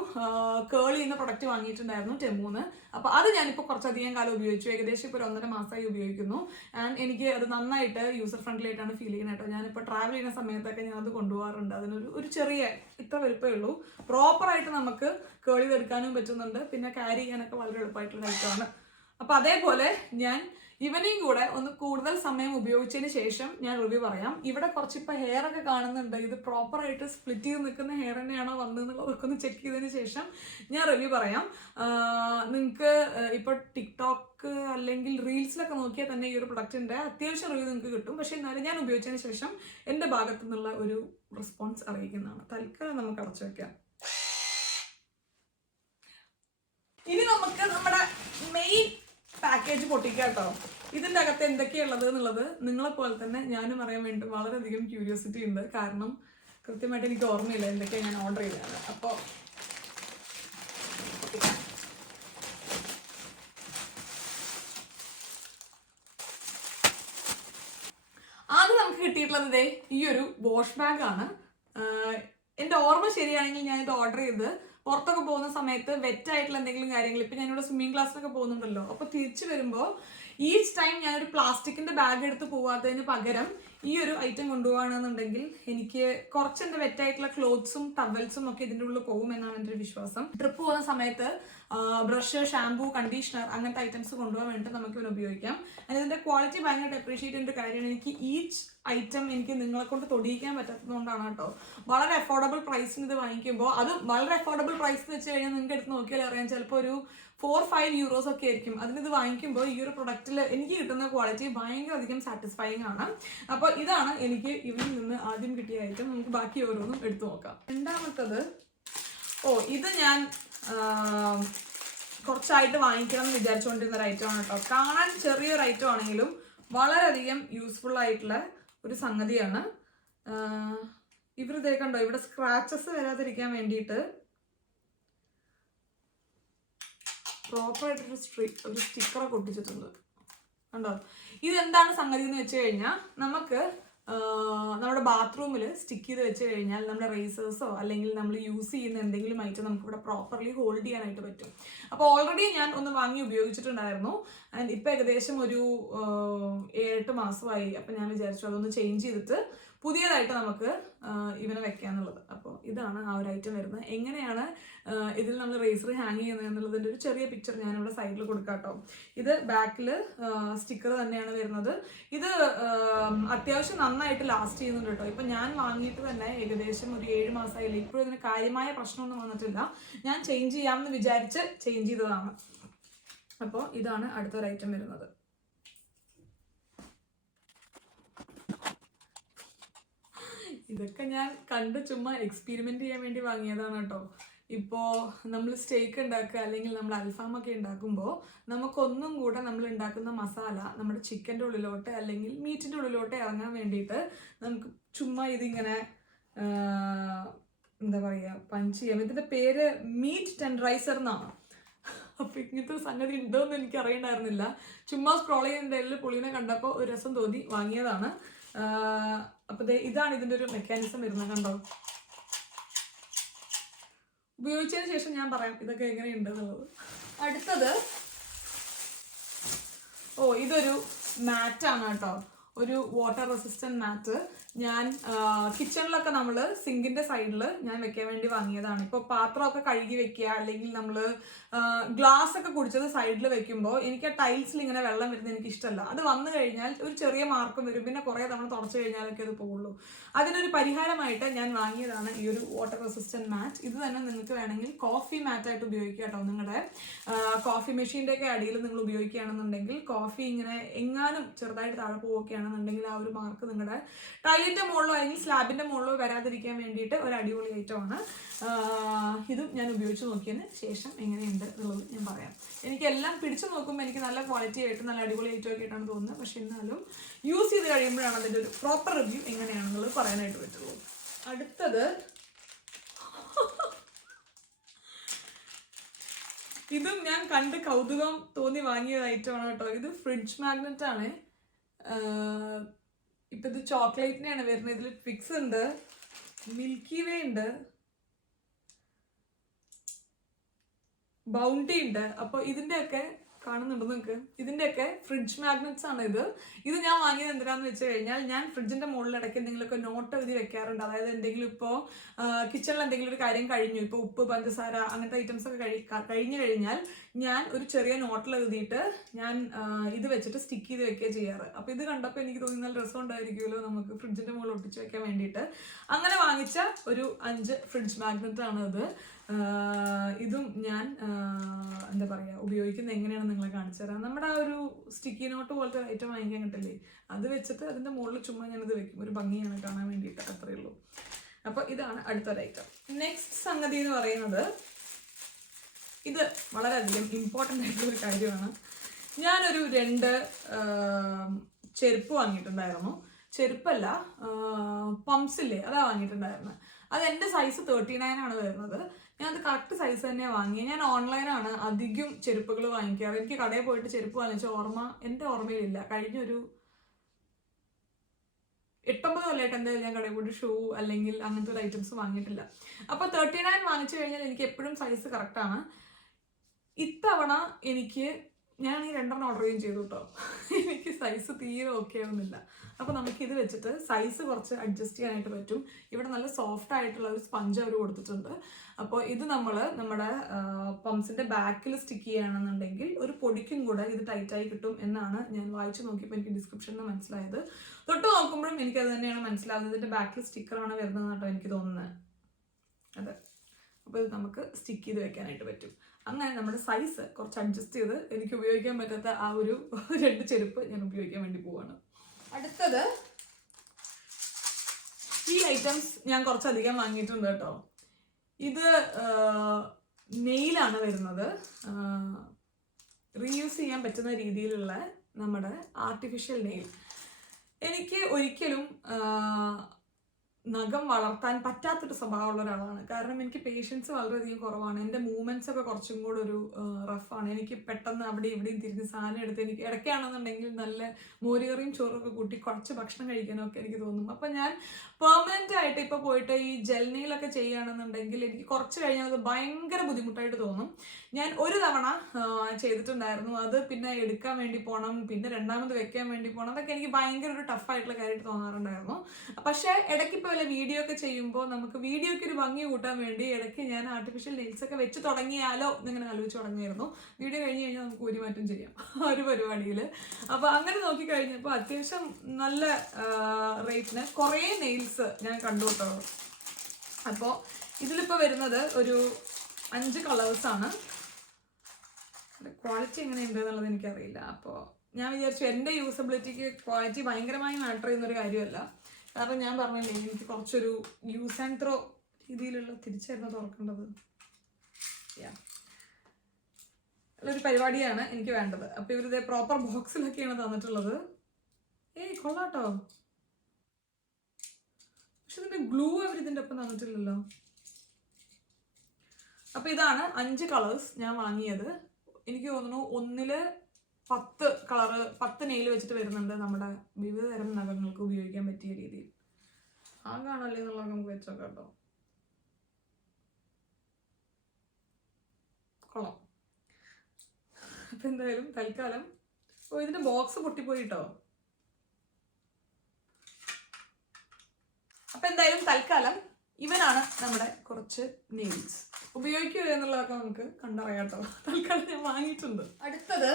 കേൾ ചെയ്യുന്ന പ്രൊഡക്റ്റ് വാങ്ങിയിട്ടുണ്ടായിരുന്നു ടെമൂന്ന്. അപ്പോൾ അത് ഞാനിപ്പോൾ കുറച്ചധികം കാലം ഉപയോഗിച്ചു. ഏകദേശം ഇപ്പോൾ 1.5 മാസമായി ഉപയോഗിക്കുന്നു. ആൻഡ് എനിക്ക് അത് നന്നായിട്ട് യൂസർ ഫ്രണ്ട്ലി ആയിട്ടാണ് ഫീൽ ചെയ്യുന്നത് കേട്ടോ. ഞാനിപ്പോൾ ട്രാവൽ ചെയ്യുന്ന സമയത്തൊക്കെ ഞാനത് കൊണ്ടുപോകാറുണ്ട്. അതിനൊരു ചെറിയ ഇത്ര വലുപ്പമേ ഉള്ളൂ. പ്രോപ്പറായിട്ട് നമുക്ക് കേൾ ചെയ്തെടുക്കാനും പറ്റുന്നുണ്ട്. പിന്നെ ക്യാരി ചെയ്യാനൊക്കെ വളരെ എളുപ്പമായിട്ടുള്ള ഐറ്റമാണ്. അപ്പോൾ അതേപോലെ ഞാൻ ഇവനെയും കൂടെ ഒന്ന് കൂടുതൽ സമയം ഉപയോഗിച്ചതിന് ശേഷം ഞാൻ റിവ്യൂ പറയാം. ഇവിടെ കുറച്ചിപ്പോൾ ഹെയർ ഒക്കെ കാണുന്നുണ്ട്. ഇത് പ്രോപ്പറായിട്ട് സ്പ്ലിറ്റ് ചെയ്ത് നിൽക്കുന്ന ഹെയർ തന്നെയാണോ വന്നതെന്നുള്ളതൊക്കെ ഒന്ന് ചെക്ക് ചെയ്തതിന് ശേഷം ഞാൻ റിവ്യൂ പറയാം. നിങ്ങൾക്ക് ഇപ്പോൾ ടിക്ടോക്ക് അല്ലെങ്കിൽ റീൽസിലൊക്കെ നോക്കിയാൽ തന്നെ ഈ ഒരു പ്രൊഡക്റ്റിൻ്റെ അത്യാവശ്യം റിവ്യൂ നിങ്ങൾക്ക് കിട്ടും. പക്ഷേ എന്നാലും ഞാൻ ഉപയോഗിച്ചതിന് ശേഷം എൻ്റെ ഭാഗത്തു നിന്നുള്ള ഒരു റെസ്പോൺസ് അറിയിക്കുന്നതാണ്. തൽക്കാലം നമുക്ക് അടച്ചു വയ്ക്കാം. ഇനി നമുക്ക് നമ്മുടെ മെയിൻ പാക്കേജ് പൊട്ടിക്കാം കേട്ടോ. ഇതിൻ്റെ അകത്ത് എന്തൊക്കെയുള്ളത് എന്നുള്ളത് നിങ്ങളെപ്പോലെ തന്നെ ഞാനും അറിയാൻ വേണ്ടി വളരെയധികം ക്യൂരിയോസിറ്റി ഉണ്ട്. കാരണം കൃത്യമായിട്ട് എനിക്ക് ഓർമ്മയില്ല എന്തൊക്കെയാണ് ഞാൻ ഓർഡർ ചെയ്തതാണ്. അപ്പോൾ ആദ്യം നമുക്ക് കിട്ടിയിട്ടുള്ളത് ഈ ഒരു വാഷ് ബാഗാണ്. എൻ്റെ ഓർമ്മ ശരിയാണെങ്കിൽ ഞാനിത് ഓർഡർ ചെയ്ത് പുറത്തൊക്കെ പോകുന്ന സമയത്ത് വെറ്റായിട്ടുള്ള എന്തെങ്കിലും കാര്യങ്ങൾ, ഇപ്പം ഞാനിവിടെ സ്വിമ്മിങ് ക്ലാസ്സിലൊക്കെ പോകുന്നുണ്ടല്ലോ, അപ്പോൾ തിരിച്ചു വരുമ്പോൾ ഈച്ച് ടൈം ഞാനൊരു പ്ലാസ്റ്റിക്കിന്റെ ബാഗ് എടുത്ത് പോവാത്തതിന് പകരം ഈ ഒരു ഐറ്റം കൊണ്ടുപോകുകയാണെന്നുണ്ടെങ്കിൽ എനിക്ക് കുറച്ച് എൻ്റെ വെറ്റായിട്ടുള്ള ക്ലോത്ത്സും ടവൽസും ഒക്കെ ഇതിൻ്റെ ഉള്ളിൽ പോകുമെന്നാണ് എൻ്റെ ഒരു വിശ്വാസം. ട്രിപ്പ് പോകുന്ന സമയത്ത് ബ്രഷ്, ഷാംപൂ, കണ്ടീഷണർ അങ്ങനത്തെ ഐറ്റംസ് കൊണ്ടുപോകാൻ വേണ്ടിയിട്ട് നമുക്ക് ഇതിന് ഉപയോഗിക്കാം. അതിൻ്റെ ക്വാളിറ്റി ഭയങ്കരമായിട്ട് അപ്രീഷിയേറ്റ് ചെയ്യേണ്ട ഒരു കാര്യമാണ്. എനിക്ക് ഈച്ച് ഐറ്റം എനിക്ക് നിങ്ങളെ കൊണ്ട് തൊടിയിക്കാൻ പറ്റാത്തതുകൊണ്ടാണ് കേട്ടോ. വളരെ അഫോർഡബിൾ പ്രൈസിന് ഇത് വാങ്ങിക്കുമ്പോൾ, അത് വളരെ അഫോർഡബിൾ പ്രൈസ് എന്ന് വെച്ച് കഴിഞ്ഞാൽ നിങ്ങൾക്ക് എടുത്ത് നോക്കിയാൽ അറിയാം, ചിലപ്പോൾ ഒരു 4-5 euros ഒക്കെ ആയിരിക്കും. അതിനിത് വാങ്ങിക്കുമ്പോൾ ഈ ഒരു പ്രൊഡക്റ്റിൽ എനിക്ക് കിട്ടുന്ന ക്വാളിറ്റി ഭയങ്കര അധികം സാറ്റിസ്ഫൈങ് ആണ്. അപ്പോൾ ഇതാണ് എനിക്ക് ഇവരിൽ നിന്ന് ആദ്യം കിട്ടിയ ഐറ്റം. നമുക്ക് ബാക്കി ഓരോന്നും എടുത്തു നോക്കാം. രണ്ടാമത്തത്, ഇത് ഞാൻ കുറച്ചായിട്ട് വാങ്ങിക്കണം എന്ന് വിചാരിച്ചുകൊണ്ടിരുന്ന ഒരു ഐറ്റമാണ് കേട്ടോ. കാണാൻ ചെറിയൊരു ഐറ്റം ആണെങ്കിലും വളരെയധികം യൂസ്ഫുൾ ആയിട്ടുള്ള ഒരു സംഗതിയാണ്. ഇവരിതേ കണ്ടോ, ഇവിടെ സ്ക്രാച്ചസ് വരാതിരിക്കാൻ വേണ്ടിയിട്ട് പ്രോപ്പറായിട്ടൊരു ഒരു സ്റ്റിക്കറൊക്കെ ഒട്ടിച്ചിട്ടുണ്ട് കണ്ടോ. ഇതെന്താണ് സംഗതി എന്ന് വെച്ച് കഴിഞ്ഞാൽ, നമുക്ക് നമ്മുടെ ബാത്റൂമിൽ സ്റ്റിക്ക് ചെയ്ത് വെച്ച് കഴിഞ്ഞാൽ നമ്മുടെ റേസേഴ്സോ അല്ലെങ്കിൽ നമ്മൾ യൂസ് ചെയ്യുന്ന എന്തെങ്കിലും ഐറ്റം നമുക്ക് ഇവിടെ പ്രോപ്പർലി ഹോൾഡ് ചെയ്യാനായിട്ട് പറ്റും. അപ്പോൾ ഓൾറെഡി ഞാൻ ഒന്ന് വാങ്ങി ഉപയോഗിച്ചിട്ടുണ്ടായിരുന്നു. ആൻഡ് ഇപ്പം ഏകദേശം ഒരു 7-8 മാസമായി. അപ്പം ഞാൻ വിചാരിച്ചു അതൊന്ന് ചേഞ്ച് ചെയ്തിട്ട് പുതിയതായിട്ട് നമുക്ക് ഇവനെ വെക്കാന്നുള്ളത്. അപ്പോൾ ഇതാണ് ആ ഒരു ഐറ്റം വരുന്നത്. എങ്ങനെയാണ് ഇതിൽ നമ്മൾ റേസർ ഹാങ് ചെയ്യുന്നത് എന്നുള്ളതിൻ്റെ ഒരു ചെറിയ പിക്ചർ ഞാനിവിടെ സൈഡിൽ കൊടുക്കാം കേട്ടോ. ഇത് ബാക്കിൽ സ്റ്റിക്കർ തന്നെയാണ് വരുന്നത്. ഇത് അത്യാവശ്യം നന്നായിട്ട് ലാസ്റ്റ് ചെയ്യുന്നുണ്ട് കേട്ടോ. ഇപ്പം ഞാൻ വാങ്ങിയിട്ട് തന്നെ ഏകദേശം ഒരു 7 മാസമായില്ല. ഇപ്പോഴും ഇതിന് കാര്യമായ പ്രശ്നമൊന്നും വന്നിട്ടില്ല. ഞാൻ ചേഞ്ച് ചെയ്യാമെന്ന് വിചാരിച്ച് ചേഞ്ച് ചെയ്തതാണ്. അപ്പോൾ ഇതാണ് അടുത്തൊരു ഐറ്റം വരുന്നത്. ഇതൊക്കെ ഞാൻ കണ്ട് ചുമ്മാ എക്സ്പെരിമെന്റ് ചെയ്യാൻ വേണ്ടി വാങ്ങിയതാണ് കേട്ടോ. ഇപ്പോൾ നമ്മൾ സ്റ്റേക്ക് ഉണ്ടാക്കുക അല്ലെങ്കിൽ നമ്മൾ അൽഫാമൊക്കെ ഉണ്ടാക്കുമ്പോൾ നമുക്കൊന്നും കൂടെ നമ്മൾ ഉണ്ടാക്കുന്ന മസാല നമ്മുടെ ചിക്കൻ്റെ ഉള്ളിലോട്ട് അല്ലെങ്കിൽ മീറ്റിൻ്റെ ഉള്ളിലോട്ട് ഇറങ്ങാൻ വേണ്ടിയിട്ട് നമുക്ക് ചുമ്മാ ഇതിങ്ങനെ എന്താ പറയുക പഞ്ച് ചെയ്യാം. ഇതിൻ്റെ പേര് മീറ്റ് ടെൻഡറൈസർ എന്നാണ്. അപ്പോൾ ഇങ്ങനത്തെ ഒരു സംഗതി ഉണ്ടോയെന്ന് എനിക്ക് അറിയണ്ടായിരുന്നില്ല. ചുമ്മാ സ്ക്രോൾ ചെയ്യുന്നതിൽ പുള്ളിനെ കണ്ടപ്പോൾ ഒരു രസം തോന്നി വാങ്ങിയതാണ്. അപ്പോൾ ഇതാണ് ഇതിൻ്റെ ഒരു മെക്കാനിസം വരുന്നത് കണ്ടോ. ഉപയോഗിച്ചതിന് ശേഷം ഞാൻ പറയാം ഇതൊക്കെ എങ്ങനെയുണ്ട് എന്നുള്ളത്. അടുത്തത് ഇതൊരു മാറ്റാണ് കേട്ടോ. ഒരു വാട്ടർ റെസിസ്റ്റന്റ് മാറ്റ്. ഞാൻ കിച്ചണിലൊക്കെ നമ്മൾ സിങ്കിന്റെ സൈഡിൽ ഞാൻ വെക്കാൻ വേണ്ടി വാങ്ങിയതാണ്. ഇപ്പോൾ പാത്രമൊക്കെ കഴുകി വെക്കുക അല്ലെങ്കിൽ നമ്മൾ ഗ്ലാസ് ഒക്കെ കുടിച്ചത് സൈഡിൽ വെക്കുമ്പോൾ എനിക്ക് ആ ടൈൽസിൽ ഇങ്ങനെ വെള്ളം വരുന്നത് എനിക്ക് ഇഷ്ടമല്ല. അത് വന്നു കഴിഞ്ഞാൽ ഒരു ചെറിയ മാർക്കും വരും. പിന്നെ കുറേ തവണ തുടച്ചു കഴിഞ്ഞാലൊക്കെ അത് പോകുള്ളൂ. അതിനൊരു പരിഹാരമായിട്ട് ഞാൻ വാങ്ങിയതാണ് ഈ ഒരു വാട്ടർ റെസിസ്റ്റന്റ് മാറ്റ്. ഇത് തന്നെ നിങ്ങൾക്ക് വേണമെങ്കിൽ കോഫി മാറ്റായിട്ട് ഉപയോഗിക്കുക കേട്ടോ. നിങ്ങളുടെ കോഫി മെഷീൻ്റെ ഒക്കെ അടിയിൽ നിങ്ങൾ ഉപയോഗിക്കുകയാണെന്നുണ്ടെങ്കിൽ കോഫി ഇങ്ങനെ എങ്ങാനും ചെറുതായിട്ട് താഴെ പോവുകയാണെന്നുണ്ടെങ്കിൽ ആ ഒരു മാർക്ക് നിങ്ങളുടെ ടൈലിന്റെ മുകളിലോ അല്ലെങ്കിൽ സ്ലാബിന്റെ മുകളിലോ വരാതിരിക്കാൻ വേണ്ടിയിട്ട് ഒരു അടിപൊളി ഐറ്റമാണ്. ഇതും ഞാൻ ഉപയോഗിച്ച് നോക്കിയതിന് ശേഷം എങ്ങനെയുണ്ട് എന്നുള്ളത് ഞാൻ പറയാം. എനിക്കെല്ലാം പിടിച്ചു നോക്കുമ്പോൾ എനിക്ക് നല്ല ക്വാളിറ്റി ആയിട്ട് നല്ല അടിപൊളി ഐറ്റം ഒക്കെ ആയിട്ടാണ് തോന്നുന്നത്. പക്ഷെ എന്നാലും യൂസ് ചെയ്ത് കഴിയുമ്പോഴാണ് അതിൻ്റെ ഒരു പ്രോപ്പർ റിവ്യൂ എങ്ങനെയാണെന്നുള്ളത് പറയാനായിട്ട് പറ്റുള്ളൂ. അടുത്തത് ഇതും ഞാൻ കണ്ട് കൗതുകം തോന്നി വാങ്ങിയ ഐറ്റമാണ് കേട്ടോ. ഇത് ഫ്രിഡ്ജ് മാഗ്നറ്റ് ആണ്. ഇപ്പം ഇത് ചോക്ലേറ്റിനെയാണ് വരുന്നത്. ഇതിൽ ഫിക്സ് ഉണ്ട്, മിൽക്കി വേ ഉണ്ട്, ബൗണ്ടി ഉണ്ട്. അപ്പോൾ ഇതിൻ്റെയൊക്കെ കാണുന്നുണ്ടോ നിങ്ങൾക്ക്? ഇതിൻ്റെയൊക്കെ ഫ്രിഡ്ജ് മാഗ്നറ്റ്സ് ആണ് ഇത് ഞാൻ വാങ്ങിയത് എന്തിനാന്ന് വെച്ച് കഴിഞ്ഞാൽ ഞാൻ ഫ്രിഡ്ജിന്റെ മുകളിൽ ഇടയ്ക്ക് എന്തെങ്കിലുമൊക്കെ നോട്ട് എഴുതി വെക്കാറുണ്ട്. അതായത് എന്തെങ്കിലും ഇപ്പോൾ കിച്ചണിൽ എന്തെങ്കിലും ഒരു കാര്യം കഴിഞ്ഞു, ഇപ്പോൾ ഉപ്പ്, പഞ്ചസാര അങ്ങനത്തെ ഐറ്റംസ് ഒക്കെ കഴിഞ്ഞു കഴിഞ്ഞാൽ ഞാൻ ഒരു ചെറിയ നോട്ടിൽ എഴുതിയിട്ട് ഞാൻ ഇത് വെച്ചിട്ട് സ്റ്റിക്ക് ചെയ്ത് വെക്കുക ചെയ്യാറ്. അപ്പോൾ ഇത് കണ്ടപ്പോൾ എനിക്ക് തോന്നി നല്ല രസം ഉണ്ടായിരിക്കുമല്ലോ നമുക്ക് ഫ്രിഡ്ജിന്റെ മുകളിൽ ഒട്ടിച്ച് വെക്കാൻ വേണ്ടിയിട്ട്. അങ്ങനെ വാങ്ങിച്ച ഒരു 5 ഫ്രിഡ്ജ് മാഗ്നറ്റ് ആണ് ഇത്. ഇതും ഞാൻ എന്താ പറയുക ഉപയോഗിക്കുന്നത് എങ്ങനെയാണെന്ന് നിങ്ങളെ കാണിച്ചു തരാം. നമ്മുടെ ആ ഒരു സ്റ്റിക്കി നോട്ട് പോലത്തെ ഐറ്റം വാങ്ങിക്കാൻ കിട്ടില്ലേ, അത് വെച്ചിട്ട് അതിൻ്റെ മുകളിൽ ചുമ്മാ ഞാനിത് വെക്കും. ഒരു ഭംഗിയാണ് കാണാൻ വേണ്ടിയിട്ട്, അത്രയേ ഉള്ളൂ. അപ്പോൾ ഇതാണ് അടുത്തൊരു ഐറ്റം. നെക്സ്റ്റ് സംഗതി എന്ന് പറയുന്നത് ഇത് വളരെയധികം ഇമ്പോർട്ടൻ്റ് ആയിട്ടുള്ളൊരു കാര്യമാണ്. ഞാനൊരു 2 ചെരുപ്പ് വാങ്ങിയിട്ടുണ്ടായിരുന്നു. ചെരുപ്പല്ല, പംപ്സില്ലേ, അതാ വാങ്ങിയിട്ടുണ്ടായിരുന്നത്. അത് എൻ്റെ സൈസ് 39 ആണ് വരുന്നത്. ഞാൻ അത് കറക്റ്റ് സൈസ് തന്നെ വാങ്ങിയത്. ഞാൻ ഓൺലൈനാണ് അധികം ചെരുപ്പുകൾ വാങ്ങിക്കാറ്. എനിക്ക് കടയിൽ പോയിട്ട് ചെരുപ്പ് വാങ്ങിച്ച എൻ്റെ ഓർമ്മയിലില്ല. കഴിഞ്ഞൊരു 8-9 കൊല്ലമായിട്ട് എന്തായാലും ഞാൻ കടയിൽ പോയിട്ട് ഷൂ അല്ലെങ്കിൽ അങ്ങനത്തെ ഒരു ഐറ്റംസ് വാങ്ങിയിട്ടില്ല. അപ്പോൾ 39 വാങ്ങിച്ചു കഴിഞ്ഞാൽ എനിക്ക് എപ്പോഴും സൈസ് കറക്റ്റാണ്. ഇത്തവണ ഞാൻ ഈ 2 ഓർഡർ ചെയ്യുകയും ചെയ്തു കേട്ടോ. എനിക്ക് സൈസ് തീരെ ഓക്കെ ആവുന്നില്ല. അപ്പോൾ നമുക്ക് ഇത് വെച്ചിട്ട് സൈസ് കുറച്ച് അഡ്ജസ്റ്റ് ചെയ്യാനായിട്ട് പറ്റും. ഇവിടെ നല്ല സോഫ്റ്റ് ആയിട്ടുള്ള ഒരു സ്പഞ്ച് അവർ കൊടുത്തിട്ടുണ്ട്. അപ്പോൾ ഇത് നമ്മുടെ പംസിന്റെ ബാക്കിൽ സ്റ്റിക്ക് ചെയ്യുകയാണെന്നുണ്ടെങ്കിൽ ഒരു പൊടിക്കും കൂടെ ഇത് ടൈറ്റായി കിട്ടും എന്നാണ് ഞാൻ വായിച്ചു നോക്കിയപ്പോൾ എനിക്ക് ഡിസ്ക്രിപ്ഷനിൽ മനസ്സിലായത്. തൊട്ട് നോക്കുമ്പോഴും എനിക്കത് തന്നെയാണ് മനസ്സിലാവുന്നത്. ഇതിന്റെ ബാക്കിൽ സ്റ്റിക്കറാണ് വരുന്നത് കേട്ടോ എനിക്ക് തോന്നുന്നത്. അതെ, അപ്പോൾ ഇത് നമുക്ക് സ്റ്റിക്ക് ചെയ്ത് വെക്കാനായിട്ട് പറ്റും. അങ്ങനെ നമ്മുടെ സൈസ് കുറച്ച് അഡ്ജസ്റ്റ് ചെയ്ത് എനിക്ക് ഉപയോഗിക്കാൻ പറ്റാത്ത ആ ഒരു 2 ചെരുപ്പ് ഞാൻ ഉപയോഗിക്കാൻ വേണ്ടി പോവാണ്. അടുത്തത് ഈ ഐറ്റംസ് ഞാൻ കുറച്ചധികം വാങ്ങിയിട്ടുണ്ട് കേട്ടോ. ഇത് നെയിലാണ് വരുന്നത്. റീയൂസ് ചെയ്യാൻ പറ്റുന്ന രീതിയിലുള്ള നമ്മുടെ ആർട്ടിഫിഷ്യൽ നെയിൽ. എനിക്ക് ഒരിക്കലും നഖം വളർത്താൻ പറ്റാത്തൊരു സ്വഭാവമുള്ള ഒരാളാണ്. കാരണം എനിക്ക് പേഷ്യൻസ് വളരെയധികം കുറവാണ്. എൻ്റെ മൂവ്മെന്റ്സ് ഒക്കെ കുറച്ചും കൂടെ ഒരു റഫാണ്. എനിക്ക് പെട്ടെന്ന് അവിടെ ഇവിടെയും തിരിഞ്ഞ് സാധനം എടുത്ത് എനിക്ക് ഇടയ്ക്കാണെന്നുണ്ടെങ്കിൽ നല്ല മോരുകറിയും ചോറൊക്കെ കൂട്ടി കുറച്ച് ഭക്ഷണം കഴിക്കാനൊക്കെ എനിക്ക് തോന്നും. അപ്പം ഞാൻ പെർമനന്റ് ആയിട്ട് ഇപ്പോൾ പോയിട്ട് ഈ ജെൽ നെയിലൊക്കെ ചെയ്യുകയാണെന്നുണ്ടെങ്കിൽ എനിക്ക് കുറച്ച് കഴിഞ്ഞാൽ അത് ഭയങ്കര ബുദ്ധിമുട്ടായിട്ട് തോന്നും. ഞാൻ ഒരു തവണ ചെയ്തിട്ടുണ്ടായിരുന്നു. അത് പിന്നെ എടുക്കാൻ വേണ്ടി പോകണം, പിന്നെ രണ്ടാമത് വെക്കാൻ വേണ്ടി പോകണം. അതൊക്കെ എനിക്ക് ഭയങ്കര ഒരു ടഫായിട്ടുള്ള കാര്യമായിട്ട് തോന്നാറുണ്ടായിരുന്നു. പക്ഷേ ഇടയ്ക്ക് ഇപ്പോൾ വീഡിയോ ഒക്കെ ചെയ്യുമ്പോൾ നമുക്ക് വീഡിയോയ്ക്ക് ഒരു ഭംഗി കൂട്ടാൻ വേണ്ടി ഇടയ്ക്ക് ഞാൻ ആർട്ടിഫിഷ്യൽ നെയിൽസ് ഒക്കെ വെച്ച് തുടങ്ങിയാലോ എന്നിങ്ങനെ ആലോചിച്ച് തുടങ്ങിയായിരുന്നു. വീഡിയോ കഴിഞ്ഞ് കഴിഞ്ഞാൽ നമുക്ക് ഒരു മാറ്റം ചെയ്യാം ഒരു പരിപാടിയിൽ. അപ്പോൾ അങ്ങനെ നോക്കിക്കഴിഞ്ഞപ്പോൾ അത്യാവശ്യം നല്ല റേറ്റിന് കുറേ നെയിൽസ് ഞാൻ കണ്ടു കേട്ടോ. അപ്പോൾ ഇതിലിപ്പോൾ വരുന്നത് ഒരു 5 കളേഴ്സാണ്. ക്വാളിറ്റി എങ്ങനെയുണ്ട് എന്നുള്ളത് എനിക്കറിയില്ല. അപ്പോൾ ഞാൻ വിചാരിച്ചു എൻ്റെ യൂസബിലിറ്റിക്ക് ക്വാളിറ്റി ഭയങ്കരമായി മാറ്റർ ചെയ്യുന്നൊരു കാര്യമല്ല. കാരണം ഞാൻ പറഞ്ഞില്ലേ എനിക്ക് കുറച്ചൊരു യൂസ് ആൻഡ് ത്രോ രീതിയിലുള്ള തിരിച്ചായിരുന്നു തുറക്കേണ്ടത്. ഒരു പരിപാടിയാണ് എനിക്ക് വേണ്ടത്. അപ്പോൾ ഇവരിത് പ്രോപ്പർ ബോക്സിലൊക്കെയാണ് തന്നിട്ടുള്ളത്. കൊള്ളാട്ടോ. പക്ഷെ ഇതിൻ്റെ ഗ്ലൂ അവരിതിൻ്റെ ഒപ്പം തന്നിട്ടില്ലല്ലോ. അപ്പോൾ ഇതാണ് 5 കളേഴ്സ് ഞാൻ വാങ്ങിയത്. എനിക്ക് തോന്നുന്നു 1 10 കളറ് 10 നെയിൽ വെച്ചിട്ട് വരുന്നുണ്ട് നമ്മുടെ വിവിധ തരം നഖങ്ങൾക്ക് ഉപയോഗിക്കാൻ പറ്റിയ രീതിയിൽ. ആകാണല്ലേ എന്നുള്ളത് നമുക്ക് വെച്ചോക്കാം കേട്ടോ. കൊള്ളാം. അപ്പം എന്തായാലും തൽക്കാലം ഇതിന്റെ ബോക്സ് പൊട്ടിപ്പോയിട്ടോ. അപ്പം എന്തായാലും തൽക്കാലം ഇവനാണ് നമ്മുടെ കുറച്ച് നെയിൽസ്. ഉപയോഗിക്കുക എന്നുള്ളതൊക്കെ നമുക്ക് കണ്ടറിയാം കേട്ടോ. തൽക്കാലം ഞാൻ വാങ്ങിയിട്ടുണ്ട്. അടുത്തത്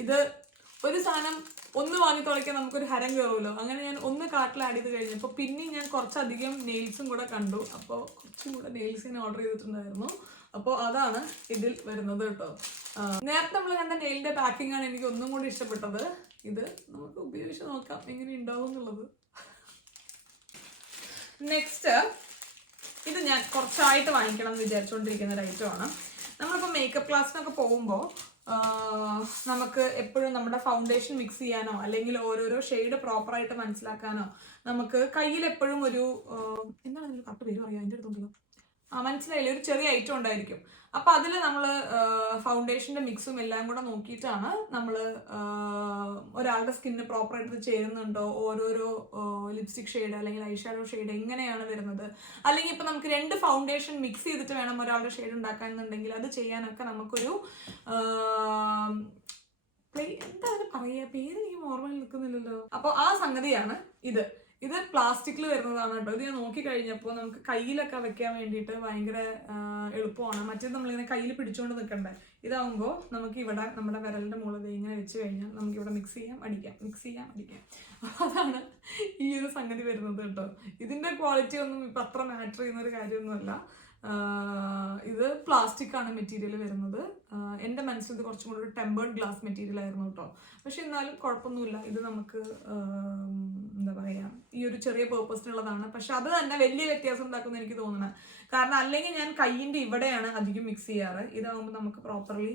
ഇത് ഒരു സാധനം ഒന്ന് വാങ്ങി തുളയ്ക്കാൻ നമുക്കൊരു ഹരം കയറുമല്ലോ. അങ്ങനെ ഞാൻ 1 കാർട്ടിൽ ആഡ് ചെയ്ത് കഴിഞ്ഞപ്പോൾ പിന്നെയും ഞാൻ കുറച്ചധികം നെയിൽസും കൂടെ കണ്ടു. അപ്പോൾ കുറച്ചും കൂടെ നെയിൽസ് ഞാൻ ഓർഡർ ചെയ്തിട്ടുണ്ടായിരുന്നു. അപ്പോൾ അതാണ് ഇതിൽ വരുന്നത് കേട്ടോ. നേരത്തെ നമ്മൾ കണ്ട നെയിലിന്റെ പാക്കിംഗ് ആണ് എനിക്ക് ഒന്നും കൂടി ഇഷ്ടപ്പെട്ടത്. ഇത് നമുക്ക് ഉപയോഗിച്ച് നോക്കാം എങ്ങനെ ഉണ്ടാവും എന്നുള്ളത്. നെക്സ്റ്റ് ഇത് ഞാൻ കുറച്ചായിട്ട് വാങ്ങിക്കണം എന്ന് വിചാരിച്ചുകൊണ്ടിരിക്കുന്ന ഒരു ഐറ്റമാണ്. നമ്മളിപ്പോൾ മേക്കപ്പ് ക്ലാസ്സിനൊക്കെ പോകുമ്പോൾ നമുക്ക് എപ്പോഴും നമ്മുടെ ഫൗണ്ടേഷൻ മിക്സ് ചെയ്യാനോ അല്ലെങ്കിൽ ഓരോരോ ഷെയ്ഡ് പ്രോപ്പറായിട്ട് മനസ്സിലാക്കാനോ നമുക്ക് കയ്യിൽ എപ്പോഴും ഒരു എന്താണ് അതിൽ കറക്റ്റ് പേര് പറയാം, അതിൻ്റെ അടുത്തുണ്ടല്ലോ, മനസ്സിലായില്ലേ, ഒരു ചെറിയ ഐറ്റം ഉണ്ടായിരിക്കും. അപ്പം അതിൽ നമ്മൾ ഫൗണ്ടേഷൻ്റെ മിക്സും എല്ലാം കൂടെ നോക്കിയിട്ടാണ് നമ്മൾ ഒരാളുടെ സ്കിന്നിന് പ്രോപ്പറായിട്ട് ചേരുന്നുണ്ടോ, ഓരോരോ ലിപ്സ്റ്റിക് ഷെയ്ഡ് അല്ലെങ്കിൽ ഐ ഷാഡോ ഷെയ്ഡ് എങ്ങനെയാണ് വരുന്നത്, അല്ലെങ്കിൽ ഇപ്പം നമുക്ക് 2 ഫൗണ്ടേഷൻ മിക്സ് ചെയ്തിട്ട് വേണം ഒരാളുടെ ഷെയ്ഡ് ഉണ്ടാക്കാൻ എന്നുണ്ടെങ്കിൽ അത് ചെയ്യാനൊക്കെ നമുക്കൊരു എന്താണ് പറയുക, പേര് എനിക്ക് ഓർമ്മയിൽ നിൽക്കുന്നില്ലല്ലോ. അപ്പോൾ ആ സംഗതിയാണ് ഇത്. ഇത് പ്ലാസ്റ്റിക്കിൽ വരുന്നതാണ് കേട്ടോ. ഇത് ഞാൻ നോക്കിക്കഴിഞ്ഞപ്പോൾ നമുക്ക് കയ്യിലൊക്കെ വെക്കാൻ വേണ്ടിയിട്ട് ഭയങ്കര എളുപ്പമാണ്. മറ്റേത് നമ്മളിങ്ങനെ കയ്യിൽ പിടിച്ചുകൊണ്ട് നിൽക്കണ്ടേ. ഇതാവുമ്പോൾ നമുക്ക് ഇവിടെ നമ്മുടെ വിരലിൻ്റെ മുകളിൽ ഇങ്ങനെ വെച്ച് കഴിഞ്ഞാൽ നമുക്ക് ഇവിടെ മിക്സ് ചെയ്യാം അടിക്കാം. അതാണ് ഈ ഒരു സംഗതി വരുന്നത് കേട്ടോ. ഇതിൻ്റെ ക്വാളിറ്റി ഒന്നും ഇപ്പം അത്ര മാറ്റർ ചെയ്യുന്നൊരു കാര്യമൊന്നുമല്ല. ഇത് പ്ലാസ്റ്റിക് ആണ് മെറ്റീരിയൽ വരുന്നത്. എൻ്റെ മനസ്സിൽ ഇത് കുറച്ചും കൂടി ഒരു ടെമ്പേർഡ് ഗ്ലാസ് മെറ്റീരിയൽ ആയിരുന്നു കേട്ടോ. പക്ഷെ എന്നാലും കുഴപ്പമൊന്നുമില്ല. ഇത് നമുക്ക് എന്താ പറയുക, ഈ ഒരു ചെറിയ പേർപ്പസിനുള്ളതാണ്. പക്ഷെ അത് തന്നെ വലിയ വ്യത്യാസം ഉണ്ടാക്കുമെന്ന് എനിക്ക് തോന്നുന്നത്. കാരണം അല്ലെങ്കിൽ ഞാൻ കയ്യിൻ്റെ ഇവിടെയാണ് അധികം മിക്സ് ചെയ്യാറ്. ഇതാകുമ്പോൾ നമുക്ക് പ്രോപ്പർലി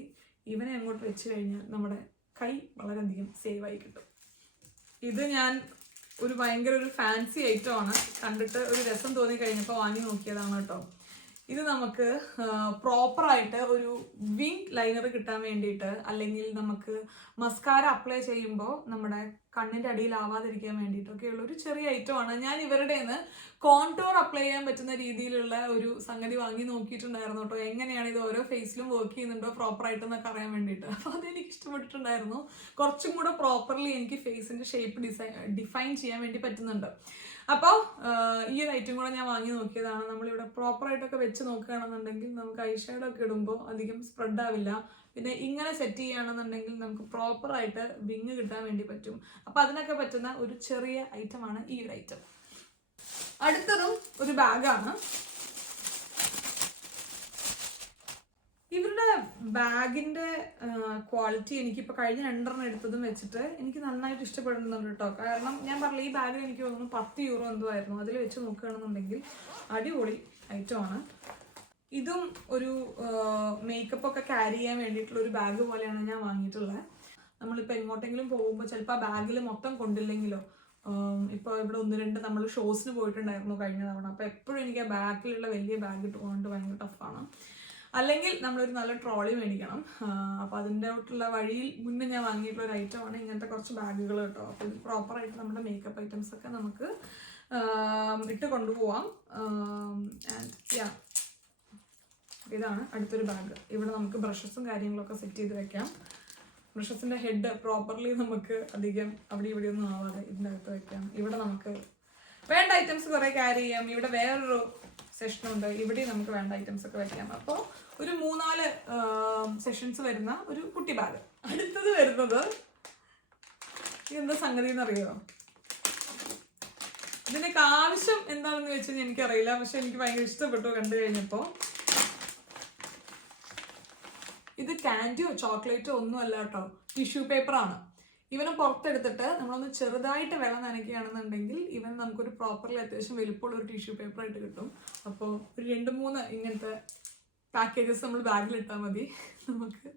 ഇവനെ അങ്ങോട്ട് വെച്ച് കഴിഞ്ഞാൽ നമ്മുടെ കൈ വളരെയധികം സേവ് ആയി കിട്ടും. ഇത് ഞാൻ ഒരു ഭയങ്കര ഒരു ഫാൻസി ഐറ്റമാണ്. കണ്ടിട്ട് ഒരു രസം തോന്നി കഴിഞ്ഞപ്പോൾ വാങ്ങി നോക്കിയതാണ് കേട്ടോ. ഇത് നമുക്ക് പ്രോപ്പറായിട്ട് ഒരു വിങ് ലൈനർ കിട്ടാൻ വേണ്ടിയിട്ട്, അല്ലെങ്കിൽ നമുക്ക് മസ്കാര അപ്ലൈ ചെയ്യുമ്പോൾ നമ്മുടെ കണ്ണിൻ്റെ അടിയിലാവാതിരിക്കാൻ വേണ്ടിയിട്ടൊക്കെയുള്ള ഒരു ചെറിയ ഐറ്റമാണ്. ഞാൻ ഇവരുടെ നിന്ന് കോൺടോർ അപ്ലൈ ചെയ്യാൻ പറ്റുന്ന രീതിയിലുള്ള ഒരു സംഗതി വാങ്ങി നോക്കിയിട്ടുണ്ടായിരുന്നു കേട്ടോ. എങ്ങനെയാണ് ഇത് ഓരോ ഫേസിലും വർക്ക് ചെയ്യുന്നുണ്ടോ പ്രോപ്പറായിട്ട് എന്നൊക്കെ അറിയാൻ വേണ്ടിയിട്ട്. അപ്പോൾ അതെനിക്ക് ഇഷ്ടപ്പെട്ടിട്ടുണ്ടായിരുന്നു. കുറച്ചും കൂടെ പ്രോപ്പർലി എനിക്ക് ഫേസിൻ്റെ ഷേപ്പ് ഡിഫൈൻ ചെയ്യാൻ വേണ്ടി പറ്റുന്നുണ്ട്. അപ്പോൾ ഈ ഒരു ഐറ്റം കൂടെ ഞാൻ വാങ്ങി നോക്കിയതാണ്. നമ്മളിവിടെ പ്രോപ്പറായിട്ടൊക്കെ വെച്ച് നോക്കുകയാണെന്നുണ്ടെങ്കിൽ നമുക്ക് ഐ ഷാഡോ ഒക്കെ ഇടുമ്പോൾ അധികം സ്പ്രെഡ് ആവില്ല. പിന്നെ ഇങ്ങനെ സെറ്റ് ചെയ്യുകയാണെന്നുണ്ടെങ്കിൽ നമുക്ക് പ്രോപ്പറായിട്ട് വിങ് കിട്ടാൻ വേണ്ടി പറ്റും. അപ്പോൾ അതിനൊക്കെ പറ്റുന്ന ഒരു ചെറിയ ഐറ്റമാണ് ഈ ഒരു ഐറ്റം. അടുത്തതും ഒരു ബാഗാണ്. ഇവരുടെ ബാഗിന്റെ ക്വാളിറ്റി എനിക്കിപ്പോൾ കഴിഞ്ഞ 2 എടുത്തതും വെച്ചിട്ട് എനിക്ക് നന്നായിട്ട് ഇഷ്ടപ്പെടുന്നുണ്ട് കേട്ടോ. കാരണം ഞാൻ പറഞ്ഞില്ല, ഈ ബാഗിൽ എനിക്ക് തോന്നുന്നു 10 യൂറോ എന്തോ ആയിരുന്നു. അതിൽ വെച്ച് നോക്കുകയാണെന്നുണ്ടെങ്കിൽ അടിപൊളി ഐറ്റമാണ്. ഇതും ഒരു മേക്കപ്പ് ഒക്കെ ക്യാരി ചെയ്യാൻ വേണ്ടിയിട്ടുള്ള ഒരു ബാഗ് പോലെയാണ് ഞാൻ വാങ്ങിയിട്ടുള്ളത്. നമ്മളിപ്പോൾ എങ്ങോട്ടെങ്കിലും പോകുമ്പോൾ ചിലപ്പോൾ ആ ബാഗിൽ മൊത്തം കൊണ്ടില്ലെങ്കിലോ, ഇപ്പോൾ ഇവിടെ 1-2 നമ്മൾ ഷോസിന് പോയിട്ടുണ്ടായിരുന്നു കഴിഞ്ഞ തവണ. അപ്പോൾ എപ്പോഴും എനിക്ക് ആ ബാഗിലുള്ള വലിയ ബാഗ് ഇട്ടുകൊണ്ട് ഭയങ്കര ടഫാണ്. അല്ലെങ്കിൽ നമ്മളൊരു നല്ല ട്രോളി മേടിക്കണം. അപ്പോൾ അതിൻ്റെ ആയിട്ടുള്ള വഴിയിൽ മുന്നേ ഞാൻ വാങ്ങിയിട്ടുള്ള ഒരു ഐറ്റമാണ് ഇങ്ങനത്തെ കുറച്ച് ബാഗുകൾ കേട്ടോ. അപ്പോൾ ഇത് പ്രോപ്പറായിട്ട് നമ്മുടെ മേക്കപ്പ് ഐറ്റംസ് ഒക്കെ നമുക്ക് ഇട്ട് കൊണ്ടുപോവാം. ആൻഡ് യാ, ഇതാണ് അടുത്തൊരു ബാഗ്. ഇവിടെ നമുക്ക് ബ്രഷസും കാര്യങ്ങളൊക്കെ സെറ്റ് ചെയ്ത് വെക്കാം. ബ്രഷസിൻ്റെ ഹെഡ് പ്രോപ്പർലി നമുക്ക് അധികം അവിടെ ഇവിടെ ഒന്നും ആവാതെ ഇതിൻ്റെ അകത്ത് വെക്കാം. ഇവിടെ നമുക്ക് വേണ്ട ഐറ്റംസ് കുറേ ക്യാരി ചെയ്യാം. ഇവിടെ വേറൊരു സെഷനുണ്ട്, ഇവിടെ നമുക്ക് വേണ്ട ഐറ്റംസ് ഒക്കെ വെക്കാം. അപ്പോൾ ഒരു 3-4 സെഷൻസ് വരുന്ന ഒരു കുട്ടി ബാഗ്. അടുത്തത് വരുന്നത് എന്താ സംഗതി എന്നറിയോ? ഇതിൻ്റെയൊക്കെ ആവശ്യം എന്താണെന്ന് വെച്ചാൽ എനിക്കറിയില്ല, പക്ഷെ എനിക്ക് ഭയങ്കര ഇഷ്ടപ്പെട്ടു കണ്ടു കഴിഞ്ഞപ്പോൾ. ഇത് കാൻഡിയോ ചോക്ലേറ്റോ ഒന്നുമല്ല കേട്ടോ, ടിഷ്യൂ പേപ്പറാണ്. ഇവനെ പുറത്തെടുത്തിട്ട് നമ്മളൊന്ന് ചെറുതായിട്ട് വെള്ളം നനയ്ക്കുകയാണെന്നുണ്ടെങ്കിൽ ഇവൻ നമുക്കൊരു പ്രോപ്പർലി അത്യാവശ്യം വലുപ്പമുള്ള ഒരു ടിഷ്യൂ പേപ്പറായിട്ട് കിട്ടും. അപ്പോൾ ഒരു 2-3 ഇങ്ങനത്തെ പാക്കേജസ് നമ്മൾ ബാഗിലിട്ടാൽ മതി. നമുക്ക്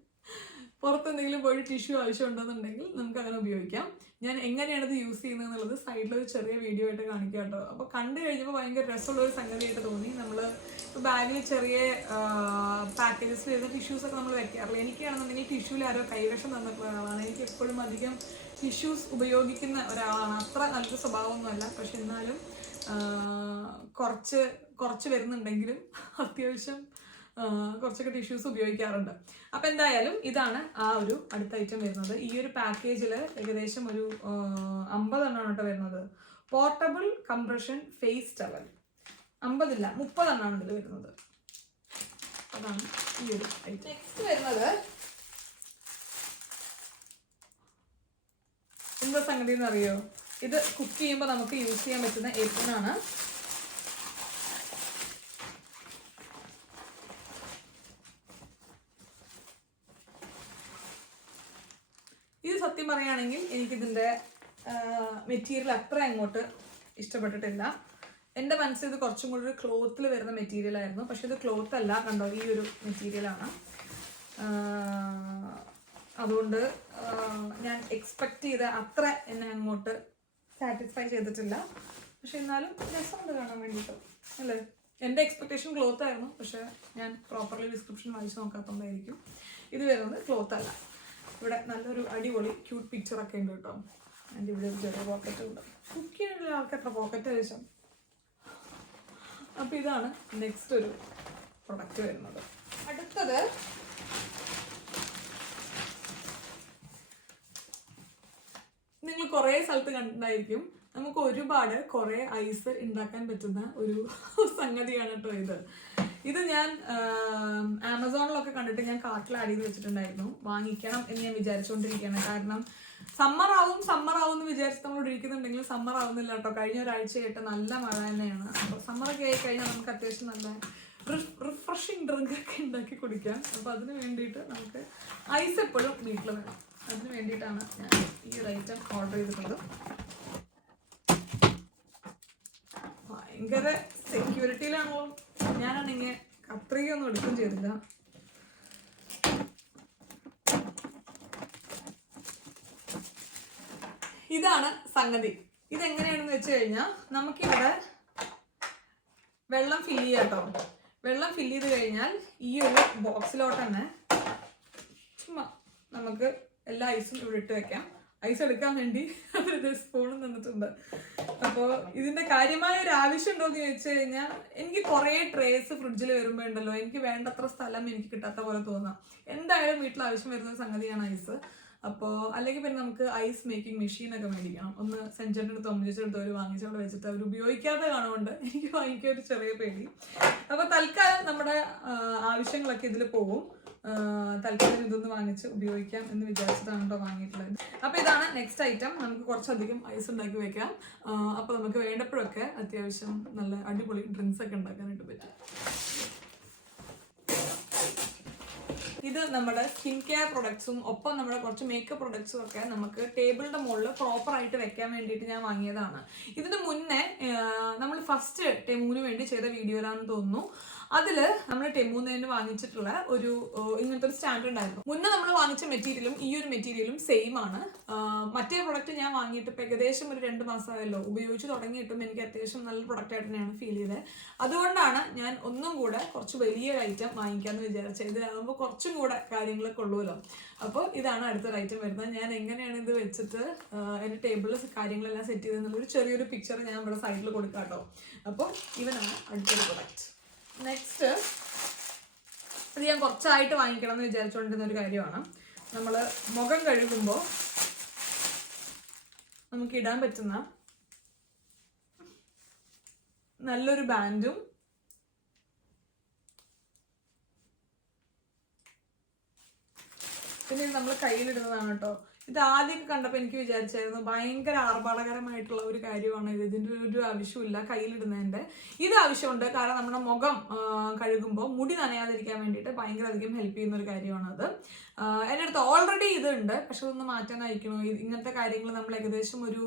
പുറത്തെന്തെങ്കിലും പോയി ടിഷ്യൂ ആവശ്യമുണ്ടെന്നുണ്ടെങ്കിൽ നമുക്ക് അങ്ങനെ ഉപയോഗിക്കാം. ഞാൻ എങ്ങനെയാണ് ഇത് യൂസ് ചെയ്യുന്നത് എന്നുള്ളത് സൈഡിലൊരു ചെറിയ വീഡിയോ ആയിട്ട് കാണിക്കാം കേട്ടോ. അപ്പോൾ കണ്ടു കഴിഞ്ഞപ്പോൾ ഭയങ്കര രസമുള്ളൊരു സംഗതിയായിട്ട് തോന്നി. നമ്മൾ ബാഗിൽ ചെറിയ പാക്കേജസ് വരുന്ന ടിഷ്യൂസൊക്കെ നമ്മൾ വെക്കാറില്ല. എനിക്കാണെന്നുണ്ടെങ്കിൽ ടിഷ്യൂവിൽ ആരോ കൈവശം തന്നിട്ടുള്ള ഒരാളാണ്. എനിക്ക് എപ്പോഴും അധികം ടിഷ്യൂസ് ഉപയോഗിക്കുന്ന ഒരാളാണ്. അത്ര നല്ല സ്വഭാവമൊന്നുമല്ല, പക്ഷെ എന്നാലും കുറച്ച് വരുന്നുണ്ടെങ്കിലും അത്യാവശ്യം കുറച്ചൊക്കെ ടിഷ്യൂസ് ഉപയോഗിക്കാറുണ്ട്. അപ്പം എന്തായാലും ഇതാണ് ആ ഒരു അടുത്ത ഐറ്റം വരുന്നത്. ഈ ഒരു പാക്കേജിൽ ഏകദേശം ഒരു 50 എണ്ണമാണ് കേട്ടോ വരുന്നത്. Portable compression face towel. 50 ഇല്ല, 30 എണ്ണമാണ് ഇതിൽ വരുന്നത്. അതാണ് ഈ ഒരു ഐറ്റം. നെക്സ്റ്റ് വരുന്നത് എന്താ സംഗതി എന്നറിയോ? ഇത് കുക്ക് ചെയ്യുമ്പോൾ നമുക്ക് യൂസ് ചെയ്യാൻ പറ്റുന്ന ഏപ്രനാണ്. ഇത് സത്യം പറയുകയാണെങ്കിൽ എനിക്കിതിൻ്റെ മെറ്റീരിയൽ അത്ര അങ്ങോട്ട് ഇഷ്ടപ്പെട്ടിട്ടില്ല. എൻ്റെ മനസ്സിൽ ഇത് കുറച്ചും കൂടി ഒരു ക്ലോത്തിൽ വരുന്ന മെറ്റീരിയൽ ആയിരുന്നു. പക്ഷെ ഇത് ക്ലോത്ത് അല്ല, കണ്ടോ, ഈ ഒരു മെറ്റീരിയലാണ്. അതുകൊണ്ട് ഞാൻ എക്സ്പെക്റ്റ് ചെയ്ത അത്ര എന്നെ അങ്ങോട്ട് സാറ്റിസ്ഫൈ ചെയ്തിട്ടില്ല. പക്ഷെ എന്നാലും രസമുണ്ട് കാണാൻ വേണ്ടിയിട്ട്, അല്ലേ? എൻ്റെ എക്സ്പെക്റ്റേഷൻ ക്ലോത്ത് ആയിരുന്നു, പക്ഷെ ഞാൻ പ്രോപ്പർലി ഡിസ്ക്രിപ്ഷൻ വായിച്ച് നോക്കാത്തതുകൊണ്ടായിരിക്കും. ഇത് വരുന്നത് ക്ലോത്ത് അല്ല. ഇവിടെ നല്ലൊരു അടിപൊളി ക്യൂട്ട് പിക്ചറൊക്കെ ഉണ്ട് കേട്ടോ. അതിൻ്റെ ഇവിടെ ഒരു ചെറിയ പോക്കറ്റ് ഉണ്ട്. കുക്ക് ചെയ്യാനുള്ള ആൾക്ക് എത്ര പോക്കറ്റ് ആവശ്യം? അപ്പോൾ ഇതാണ് നെക്സ്റ്റ് ഒരു പ്രൊഡക്റ്റ് വരുന്നത്. അടുത്തത് നിങ്ങൾ കുറേ സ്ഥലത്ത് കണ്ടിട്ടുണ്ടായിരിക്കും. നമുക്ക് ഒരുപാട് കുറേ ഐസ് ഉണ്ടാക്കാൻ പറ്റുന്ന ഒരു സംഗതിയാണ് കേട്ടോ ഇത് ഞാൻ ആമസോണിലൊക്കെ കണ്ടിട്ട് ഞാൻ കാർട്ടിൽ ആഡ് ചെയ്ത് വെച്ചിട്ടുണ്ടായിരുന്നു. വാങ്ങിക്കണം എന്ന് ഞാൻ വിചാരിച്ചുകൊണ്ടിരിക്കുകയാണ്. കാരണം സമ്മർ ആവും എന്ന് വിചാരിച്ച് നമ്മൾ ഇരിക്കുന്നുണ്ടെങ്കിൽ സമ്മർ ആവുന്നില്ല കേട്ടോ. കഴിഞ്ഞ ഒരാഴ്ചയായിട്ട് നല്ല മഴ തന്നെയാണ്. അപ്പോൾ സമ്മറൊക്കെ ആയി കഴിഞ്ഞാൽ നമുക്ക് അത്യാവശ്യം നല്ല റിഫ്രഷിങ് ഡ്രിങ്ക് ഒക്കെ ഉണ്ടാക്കി കുടിക്കാം. അപ്പോൾ അതിന് വേണ്ടിയിട്ട് നമുക്ക് ഐസ് എപ്പോഴും വീട്ടിൽ വേണം. അതിന് വേണ്ടിയിട്ടാണ് ഞാൻ ഈ ഒരു ഐറ്റം ഓർഡർ ചെയ്തിട്ടുള്ളത്. ഭയങ്കര സെക്യൂരിറ്റിയിലാണല്ലോ. ഞാനാണെങ്കിൽ കത്രികയൊന്നും എടുക്കുകയും ചെയ്തില്ല. ഇതാണ് സംഗതി. ഇതെങ്ങനെയാണെന്ന് വെച്ച് കഴിഞ്ഞാൽ നമുക്കിവിടെ വെള്ളം ഫില്ല് ചെയ്യാം കേട്ടോ. വെള്ളം ഫില്ല് ചെയ്ത് കഴിഞ്ഞാൽ ഈ ഒരു ബോക്സിലോട്ട് തന്നെ ചുമ്മാ നമുക്ക് എല്ലാ ഐസും ഇവിടെ ഇട്ട് വെക്കാം. ഐസ് എടുക്കാൻ വേണ്ടി അവരൊരു സ്പൂണും തന്നിട്ടുണ്ട്. അപ്പോൾ ഇതിന്റെ കാര്യമായ ഒരു ആവശ്യം ഉണ്ടോയെന്ന് ചോദിച്ചു കഴിഞ്ഞാൽ എനിക്ക് കുറേ ട്രേസ് ഫ്രിഡ്ജിൽ വരുമ്പോൾ ഉണ്ടല്ലോ എനിക്ക് വേണ്ടത്ര സ്ഥലം എനിക്ക് കിട്ടാത്ത പോലെ തോന്നാം. എന്തായാലും വീട്ടിൽ ആവശ്യം വരുന്ന സംഗതിയാണ് ഐസ്. അപ്പോൾ അല്ലെങ്കിൽ പിന്നെ നമുക്ക് ഐസ് മേക്കിംഗ് മെഷീനൊക്കെ മേടിക്കണം. ഒന്ന് സെഞ്ചറിൻ്റെ അടുത്ത് ഒമ്മിച്ചെടുത്ത് അവർ വാങ്ങിച്ചവിടെ വെച്ചിട്ട് അവർ ഉപയോഗിക്കാതെ കാണുകൊണ്ട് എനിക്ക് വാങ്ങിക്കാൻ ഒരു ചെറിയ പേടി. അപ്പോൾ തൽക്കാലം നമ്മുടെ ആവശ്യങ്ങളൊക്കെ ഇതിൽ പോകും. തൽക്കാലം ഇതൊന്ന് വാങ്ങിച്ച് ഉപയോഗിക്കാം എന്ന് വിചാരിച്ചിട്ടാണ് കേട്ടോ വാങ്ങിയിട്ടുള്ളത്. അപ്പോൾ ഇതാണ് നെക്സ്റ്റ് ഐറ്റം. നമുക്ക് കുറച്ചധികം ഐസ് ഉണ്ടാക്കി വെക്കാം. അപ്പോൾ നമുക്ക് വേണ്ടപ്പോഴൊക്കെ അത്യാവശ്യം നല്ല അടിപൊളി ഡ്രിങ്ക്സ് ഒക്കെ ഉണ്ടാക്കാനായിട്ട് പറ്റും. ഇത് നമ്മുടെ സ്കിൻ കെയർ പ്രൊഡക്ട്സും ഒപ്പം നമ്മുടെ കുറച്ച് മേക്കപ്പ് പ്രൊഡക്ട്സും ഒക്കെ നമുക്ക് ടേബിളിന്റെ മുകളിൽ പ്രോപ്പർ ആയിട്ട് വെക്കാൻ വേണ്ടിയിട്ട് ഞാൻ വാങ്ങിയതാണ്. ഇതിന് മുന്നേ നമ്മൾ ഫസ്റ്റ് ടെമൂന് വേണ്ടി ചെയ്ത വീഡിയോയിലാണെന്ന് തോന്നുന്നു. അതിൽ നമ്മൾ ടെമൂന്ന് വാങ്ങിച്ചിട്ടുള്ള ഒരു ഇങ്ങനത്തെ ഒരു സ്റ്റാൻഡ് ഉണ്ടായിരുന്നു. മുന്നേ നമ്മൾ വാങ്ങിച്ച മെറ്റീരിയലും ഈ ഒരു മെറ്റീരിയലും സെയിം ആണ്. മറ്റേ പ്രൊഡക്റ്റ് ഞാൻ വാങ്ങിയിട്ട് ഇപ്പം ഏകദേശം ഒരു 2 മാസമായല്ലോ. ഉപയോഗിച്ച് തുടങ്ങിയിട്ടും എനിക്ക് അത്യാവശ്യം നല്ല പ്രൊഡക്റ്റ് ആയിട്ട് തന്നെയാണ് ഫീൽ ചെയ്തത്. അതുകൊണ്ടാണ് ഞാൻ ഒന്നും കൂടെ കുറച്ച് വലിയൊരു ഐറ്റം വാങ്ങിക്കാമെന്ന് വിചാരിച്ചത്. ഇതിലാകുമ്പോൾ കുറച്ചും കൂടെ കാര്യങ്ങളൊക്കെ ഉള്ളൂല്ലോ. അപ്പോൾ ഇതാണ് അടുത്തൊരു ഐറ്റം വരുന്നത്. ഞാൻ എങ്ങനെയാണ് ഇത് വെച്ചിട്ട് എൻ്റെ ടേബിളിൽ കാര്യങ്ങളെല്ലാം സെറ്റ് ചെയ്തെന്നുള്ളൊരു ചെറിയൊരു പിക്ചർ ഞാൻ ഇവിടെ സൈഡിൽ കൊടുക്കാം കേട്ടോ. അപ്പോൾ ഇവനാണ് അടുത്തൊരു പ്രൊഡക്റ്റ്. നെക്സ്റ്റ് ഇത് ഞാൻ കുറച്ചായിട്ട് വാങ്ങിക്കണം എന്ന് വിചാരിച്ചുകൊണ്ടിരുന്ന ഒരു കാര്യമാണ്. നമ്മൾ മുഖം കഴുകുമ്പോൾ നമുക്ക് ഇടാൻ പറ്റുന്ന നല്ലൊരു ബാൻഡും പിന്നെ നമ്മൾ കയ്യിലിടുന്നതാണ് കേട്ടോ. ഇത് ആദ്യമൊക്കെ കണ്ടപ്പോൾ എനിക്ക് വിചാരിച്ചായിരുന്നു ഭയങ്കര ആർഭാടകരമായിട്ടുള്ള ഒരു കാര്യമാണ് ഇത്. ഇതിൻ്റെ ഒരു ആവശ്യമില്ല കയ്യിലിടുന്നതിൻ്റെ. ഇത് ആവശ്യമുണ്ട്. കാരണം നമ്മുടെ മുഖം കഴുകുമ്പോൾ മുടി നനയാതിരിക്കാൻ വേണ്ടിയിട്ട് ഭയങ്കര അധികം ഹെൽപ്പ് ചെയ്യുന്ന ഒരു കാര്യമാണത്. എൻ്റെ അടുത്ത് ഓൾറെഡി ഇതുണ്ട്. പക്ഷെ അതൊന്ന് മാറ്റാനായിരിക്കണോ. ഇങ്ങനത്തെ കാര്യങ്ങൾ നമ്മൾ ഏകദേശം ഒരു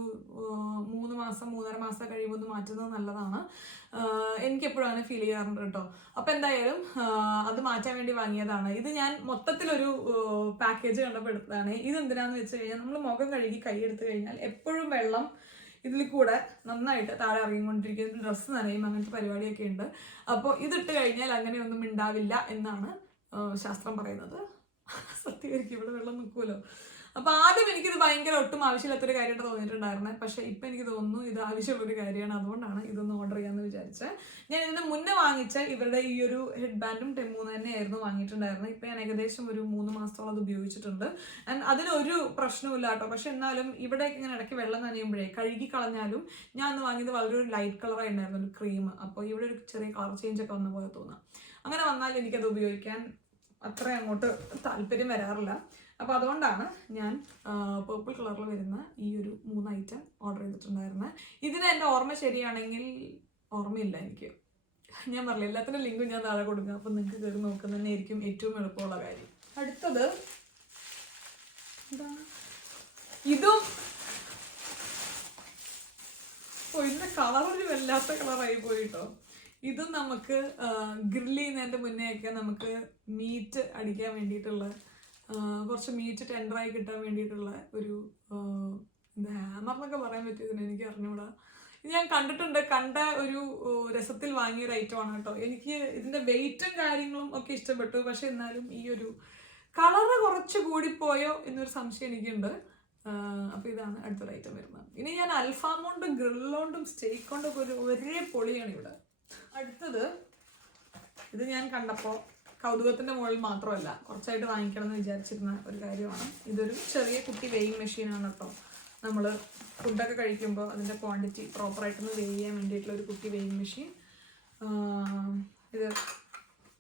3 മാസം 3.5 മാസം കഴിയുമ്പോൾ ഒന്ന് മാറ്റുന്നത് നല്ലതാണ്. എനിക്കെപ്പോഴും അങ്ങനെ ഫീൽ ചെയ്യാറുണ്ട് കേട്ടോ. അപ്പം എന്തായാലും അത് മാറ്റാൻ വേണ്ടി വാങ്ങിയതാണ്. ഇത് ഞാൻ മൊത്തത്തിലൊരു പാക്കേജ് കണ്ടപ്പോൾ എടുത്തതാണ്. ഇതെന്തിനാന്ന് വെച്ച് കഴിഞ്ഞാൽ നമ്മൾ മുഖം കഴുകി കൈ എടുത്തു കഴിഞ്ഞാൽ എപ്പോഴും വെള്ളം ഇതിൽ കൂടെ നന്നായിട്ട് താഴെ ഇറങ്ങിക്കൊണ്ടിരിക്കുന്ന ഡ്രസ്സ് നനയും അങ്ങനത്തെ പരിപാടിയൊക്കെ ഉണ്ട്. അപ്പോൾ ഇതിട്ട് കഴിഞ്ഞാൽ അങ്ങനെയൊന്നും ഉണ്ടാവില്ല എന്നാണ് ശാസ്ത്രം പറയുന്നത്. സത്യമായിരിക്കും, ഇവിടെ വെള്ളം നിൽക്കുമല്ലോ. അപ്പോൾ ആദ്യം എനിക്കിത് ഭയങ്കര ഒട്ടും ആവശ്യമില്ലാത്തൊരു കാര്യമായിട്ട് തോന്നിയിട്ടുണ്ടായിരുന്നത്. പക്ഷേ ഇപ്പം എനിക്ക് തോന്നുന്നു ഇത് ആവശ്യമുള്ളൊരു കാര്യമാണ്. അതുകൊണ്ടാണ് ഇതൊന്ന് ഓർഡർ ചെയ്യാമെന്ന് വിചാരിച്ചത്. ഞാൻ ഇതിന് മുന്നേ വാങ്ങിച്ച ഇവരുടെ ഈ ഒരു ഹെഡ് ബാൻഡും ടെമൂന്ന് തന്നെയായിരുന്നു വാങ്ങിയിട്ടുണ്ടായിരുന്നത്. ഇപ്പം ഞാൻ ഏകദേശം ഒരു 3 മാസത്തോളം അത് ഉപയോഗിച്ചിട്ടുണ്ട്. ആൻഡ് അതിനൊരു പ്രശ്നമില്ല കേട്ടോ. പക്ഷെ എന്നാലും ഇവിടേക്ക് ഇങ്ങനെ ഇടയ്ക്ക് വെള്ളം നനയുമ്പോഴേ കഴുകി കളഞ്ഞാലും ഞാൻ അന്ന് വാങ്ങിയത് വളരെ ഒരു ലൈറ്റ് കളറായി ഉണ്ടായിരുന്നു, ഒരു ക്രീം. അപ്പോൾ ഇവിടെ ഒരു ചെറിയ കളർ ചേഞ്ച് ഒക്കെ വന്ന പോലെ തോന്നാം. അങ്ങനെ വന്നാൽ എനിക്കത് ഉപയോഗിക്കാൻ അത്ര അങ്ങോട്ട് താല്പര്യം വരാറില്ല. അപ്പോൾ അതുകൊണ്ടാണ് ഞാൻ പേർപ്പിൾ കളറിൽ വരുന്ന ഈ ഒരു 3 ഐറ്റം ഓർഡർ ചെയ്തിട്ടുണ്ടായിരുന്നത്. ഇതിന് എൻ്റെ ഓർമ്മ ശരിയാണെങ്കിൽ, ഓർമ്മയില്ല എനിക്ക്, ഞാൻ പറഞ്ഞില്ല, എല്ലാത്തിൻ്റെ ലിങ്കും ഞാൻ താഴെ കൊടുക്കുക. അപ്പം നിങ്ങൾക്ക് കയറി നോക്കുന്നത് തന്നെ ആയിരിക്കും ഏറ്റവും എളുപ്പമുള്ള കാര്യം. അടുത്തത് എന്താ, ഇതും ഇതിൻ്റെ കളറൊരു വല്ലാത്ത കളറായി പോയിട്ടോ. ഇതും നമുക്ക് ഗ്രില്ല് ചെയ്യുന്നതിൻ്റെ മുന്നേയൊക്കെ നമുക്ക് മീറ്റ് അടിക്കാൻ വേണ്ടിയിട്ടുള്ള, കുറച്ച് മീറ്റ് ടെൻഡറായി കിട്ടാൻ വേണ്ടിയിട്ടുള്ള ഒരു എന്താ ഹാമർ എന്നൊക്കെ പറയാൻ പറ്റിയതിന് എനിക്ക് അറിഞ്ഞൂടാ. ഇത് ഞാൻ കണ്ടിട്ടുണ്ട്, കണ്ട ഒരു രസത്തിൽ വാങ്ങിയൊരു ഐറ്റമാണ് കേട്ടോ. എനിക്ക് ഇതിൻ്റെ വെയിറ്റും കാര്യങ്ങളും ഒക്കെ ഇഷ്ടപ്പെട്ടു. പക്ഷെ എന്നാലും ഈ ഒരു കളറ് കുറച്ച് കൂടിപ്പോയോ എന്നൊരു സംശയം എനിക്കുണ്ട്. അപ്പോൾ ഇതാണ് അടുത്തൊരു ഐറ്റം വരുന്നത്. ഇനി ഞാൻ അൽഫാം കൊണ്ടും ഗ്രില്ലുകൊണ്ടും സ്റ്റേക്ക് കൊണ്ടൊക്കെ ഒരേ പൊളിയാണ് ഇവിടെ. അടുത്തത് ഇത് ഞാൻ കണ്ടപ്പോൾ കൗതുകത്തിൻ്റെ മുകളിൽ മാത്രമല്ല, കുറച്ചായിട്ട് വാങ്ങിക്കണം എന്ന് വിചാരിച്ചിരുന്ന ഒരു കാര്യമാണ്. ഇതൊരു ചെറിയ കുട്ടി വെയിങ് മെഷീനാണ് കേട്ടോ. നമ്മൾ ഫുഡൊക്കെ കഴിക്കുമ്പോൾ അതിൻ്റെ ക്വാണ്ടിറ്റി പ്രോപ്പറായിട്ടൊന്ന് വെയ് ചെയ്യാൻ വേണ്ടിയിട്ടുള്ള ഒരു കുട്ടി വെയിങ് മെഷീൻ. ഇത്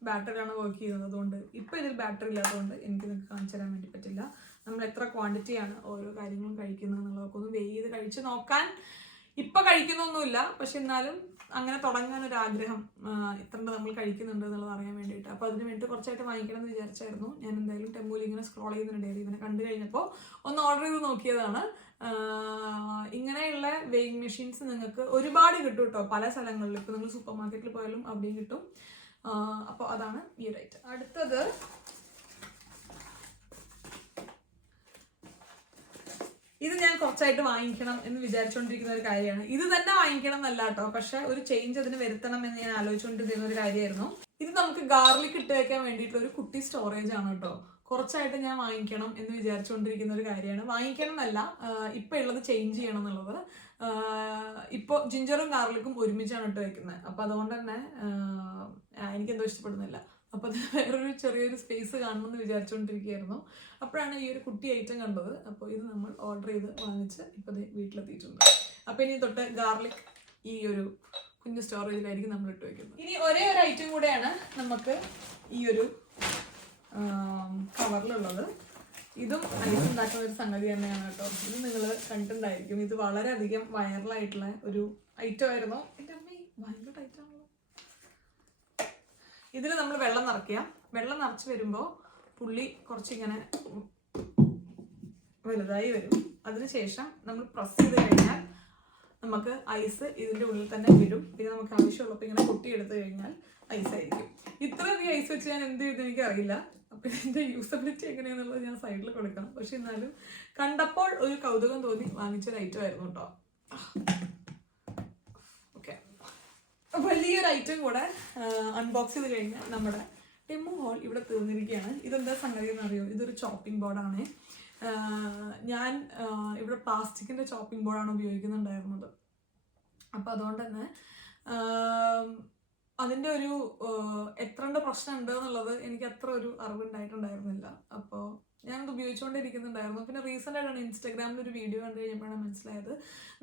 ബാറ്ററിയാണ് വർക്ക് ചെയ്യുന്നത്. അതുകൊണ്ട് ഇപ്പോൾ ഇതിൽ ബാറ്ററി ഇല്ലാത്തതുകൊണ്ട് എനിക്ക് നിങ്ങൾക്ക് കാണിച്ചു തരാൻ വേണ്ടി പറ്റില്ല. നമ്മൾ എത്ര ക്വാണ്ടിറ്റിയാണ് ഓരോ കാര്യങ്ങളും കഴിക്കുന്നത് എന്നുള്ളതൊക്കെ ഒന്ന് വെയ് ചെയ്ത് കഴിച്ച് നോക്കാൻ ഇപ്പം കഴിക്കുന്നൊന്നുമില്ല. പക്ഷെ എന്നാലും അങ്ങനെ തുടങ്ങാനൊരാഗ്രഹം, ഇത്ര നമ്മൾ കഴിക്കുന്നുണ്ട് എന്നുള്ളത് അറിയാൻ വേണ്ടിയിട്ട്. അപ്പോൾ അതിന് വേണ്ടി കുറച്ചായിട്ട് വാങ്ങിക്കണം എന്ന് വിചാരിച്ചായിരുന്നു. ഞാൻ എന്തായാലും ടെമ്പൂൽ ഇങ്ങനെ സ്ക്രോൾ ചെയ്യുന്നുണ്ടായിരുന്നു. ഇവനെ കണ്ടു കഴിഞ്ഞപ്പോൾ ഒന്ന് ഓർഡർ ചെയ്ത് നോക്കിയതാണ്. ഇങ്ങനെയുള്ള വെയിങ് മെഷീൻസ് നിങ്ങൾക്ക് ഒരുപാട് കിട്ടും കേട്ടോ, പല സ്ഥലങ്ങളിലും. ഇപ്പോൾ നിങ്ങൾ സൂപ്പർ മാർക്കറ്റിൽ പോയാലും അവിടെയും കിട്ടും. അപ്പോൾ അതാണ് ഈ ഒരു ഐറ്റം. അടുത്തത് ഇത് ഞാൻ കുറച്ചായിട്ട് വാങ്ങിക്കണം എന്ന് വിചാരിച്ചുകൊണ്ടിരിക്കുന്ന ഒരു കാര്യമാണ്. ഇത് തന്നെ വാങ്ങിക്കണം എന്നല്ല കേട്ടോ, പക്ഷെ ഒരു ചേഞ്ച് അതിന് വരുത്തണം എന്ന് ഞാൻ ആലോചിച്ചുകൊണ്ടിരുന്ന ഒരു കാര്യമായിരുന്നു. ഇത് നമുക്ക് ഗാർലിക് ഇട്ട് വെക്കാൻ വേണ്ടിയിട്ടുള്ള ഒരു കുട്ടി സ്റ്റോറേജ് ആണ് കേട്ടോ. കുറച്ചായിട്ട് ഞാൻ വാങ്ങിക്കണം എന്ന് വിചാരിച്ചുകൊണ്ടിരിക്കുന്ന ഒരു കാര്യമാണ്. വാങ്ങിക്കണം എന്നല്ല, ഇപ്പൊ ഉള്ളത് ചേഞ്ച് ചെയ്യണം എന്നുള്ളത്. ഇപ്പോൾ ജിഞ്ചറും ഗാർലിക്കും ഒരുമിച്ചാണ് ഇട്ട് വെക്കുന്നത്. അപ്പൊ അതുകൊണ്ട് തന്നെ എനിക്കെന്തോ ഇഷ്ടപ്പെടുന്നില്ല. അപ്പൊ അത് വേറൊരു ചെറിയൊരു സ്പേസ് കാണണമെന്ന് വിചാരിച്ചുകൊണ്ടിരിക്കുകയായിരുന്നു. അപ്പോഴാണ് ഈ ഒരു കുട്ടി ഐറ്റം കണ്ടത്. അപ്പോൾ ഇത് നമ്മൾ ഓർഡർ ചെയ്ത് വാങ്ങിച്ച് ഇപ്പൊ വീട്ടിലെത്തിയിട്ടുണ്ട്. അപ്പൊ ഇനി തൊട്ട് ഗാർലിക് ഈ ഒരു കുഞ്ഞു സ്റ്റോറേജിലായിരിക്കും നമ്മൾ ഇട്ട് വെക്കുന്നത്. ഇനി ഒരേ ഒരു ഐറ്റം കൂടെയാണ് നമുക്ക് ഈ ഒരു കവറിലുള്ളത്. ഇതും ഐസ് ഉണ്ടാക്കുന്ന ഒരു സംഗതി തന്നെയാണ് കേട്ടോ. ഇത് നിങ്ങൾ കണ്ടിട്ടുണ്ടായിരിക്കും. ഇത് വളരെയധികം വൈറലായിട്ടുള്ള ഒരു ഐറ്റം ആയിരുന്നു. എൻ്റെ അമ്മ ഭയങ്കര ഐറ്റം ആണല്ലോ. ഇതിൽ നമ്മൾ വെള്ളം നിറയ്ക്കുക. വെള്ളം നിറച്ച് വരുമ്പോൾ പുള്ളി കുറച്ചിങ്ങനെ വലുതായി വരും. അതിനുശേഷം നമ്മൾ പ്രസ് ചെയ്ത് കഴിഞ്ഞാൽ നമുക്ക് ഐസ് ഇതിൻ്റെ ഉള്ളിൽ തന്നെ വിടും. പിന്നെ നമുക്ക് ആവശ്യമുള്ളപ്പോൾ ഇങ്ങനെ പൊട്ടിയെടുത്ത് കഴിഞ്ഞാൽ ഐസായിരിക്കും. ഇത്രയധികം ഐസ് വെച്ച് ഞാൻ എന്ത് ചെയ്തെന്ന് എനിക്കറിയില്ല. അപ്പം ഇതിൻ്റെ യൂസബിലിറ്റി എങ്ങനെയാണെന്നുള്ളത് ഞാൻ സൈഡിൽ കൊടുക്കാം. പക്ഷെ എന്നാലും കണ്ടപ്പോൾ ഒരു കൗതുകം തോന്നി വാങ്ങിച്ചൊരു ഐറ്റം ആയിരുന്നു കേട്ടോ. ഓക്കെ, വലിയൊരു ഐറ്റം കൂടെ അൺബോക്സ് ചെയ്ത് കഴിഞ്ഞാൽ നമ്മുടെ ടെമു ഹോൾ ഇവിടെ തീർന്നിരിക്കുകയാണ്. ഇതെന്താ സംഗതി എന്നറിയോ? ഇതൊരു ചോപ്പിംഗ് ബോർഡാണ്. ഞാൻ ഇവിടെ പ്ലാസ്റ്റിക്കിൻ്റെ ചോപ്പിംഗ് ബോർഡാണ് ഉപയോഗിക്കുന്നുണ്ടായിരുന്നത്. അപ്പോൾ അതുകൊണ്ട് തന്നെ അതിൻ്റെ ഒരു എത്രണ്ട് പ്രശ്നം ഉണ്ട് എന്നുള്ളത് എനിക്ക് അത്ര ഒരു അറിവുണ്ടായിട്ടുണ്ടായിരുന്നില്ല. അപ്പോൾ ഞാനത് ഉപയോഗിച്ചുകൊണ്ടിരിക്കുന്നുണ്ടായിരുന്നു. പിന്നെ റീസെൻ്റ് ആയിട്ടാണ് ഇൻസ്റ്റാഗ്രാമിൽ ഒരു വീഡിയോ കണ്ടു കഴിഞ്ഞപ്പോഴാണ് മനസ്സിലായത്,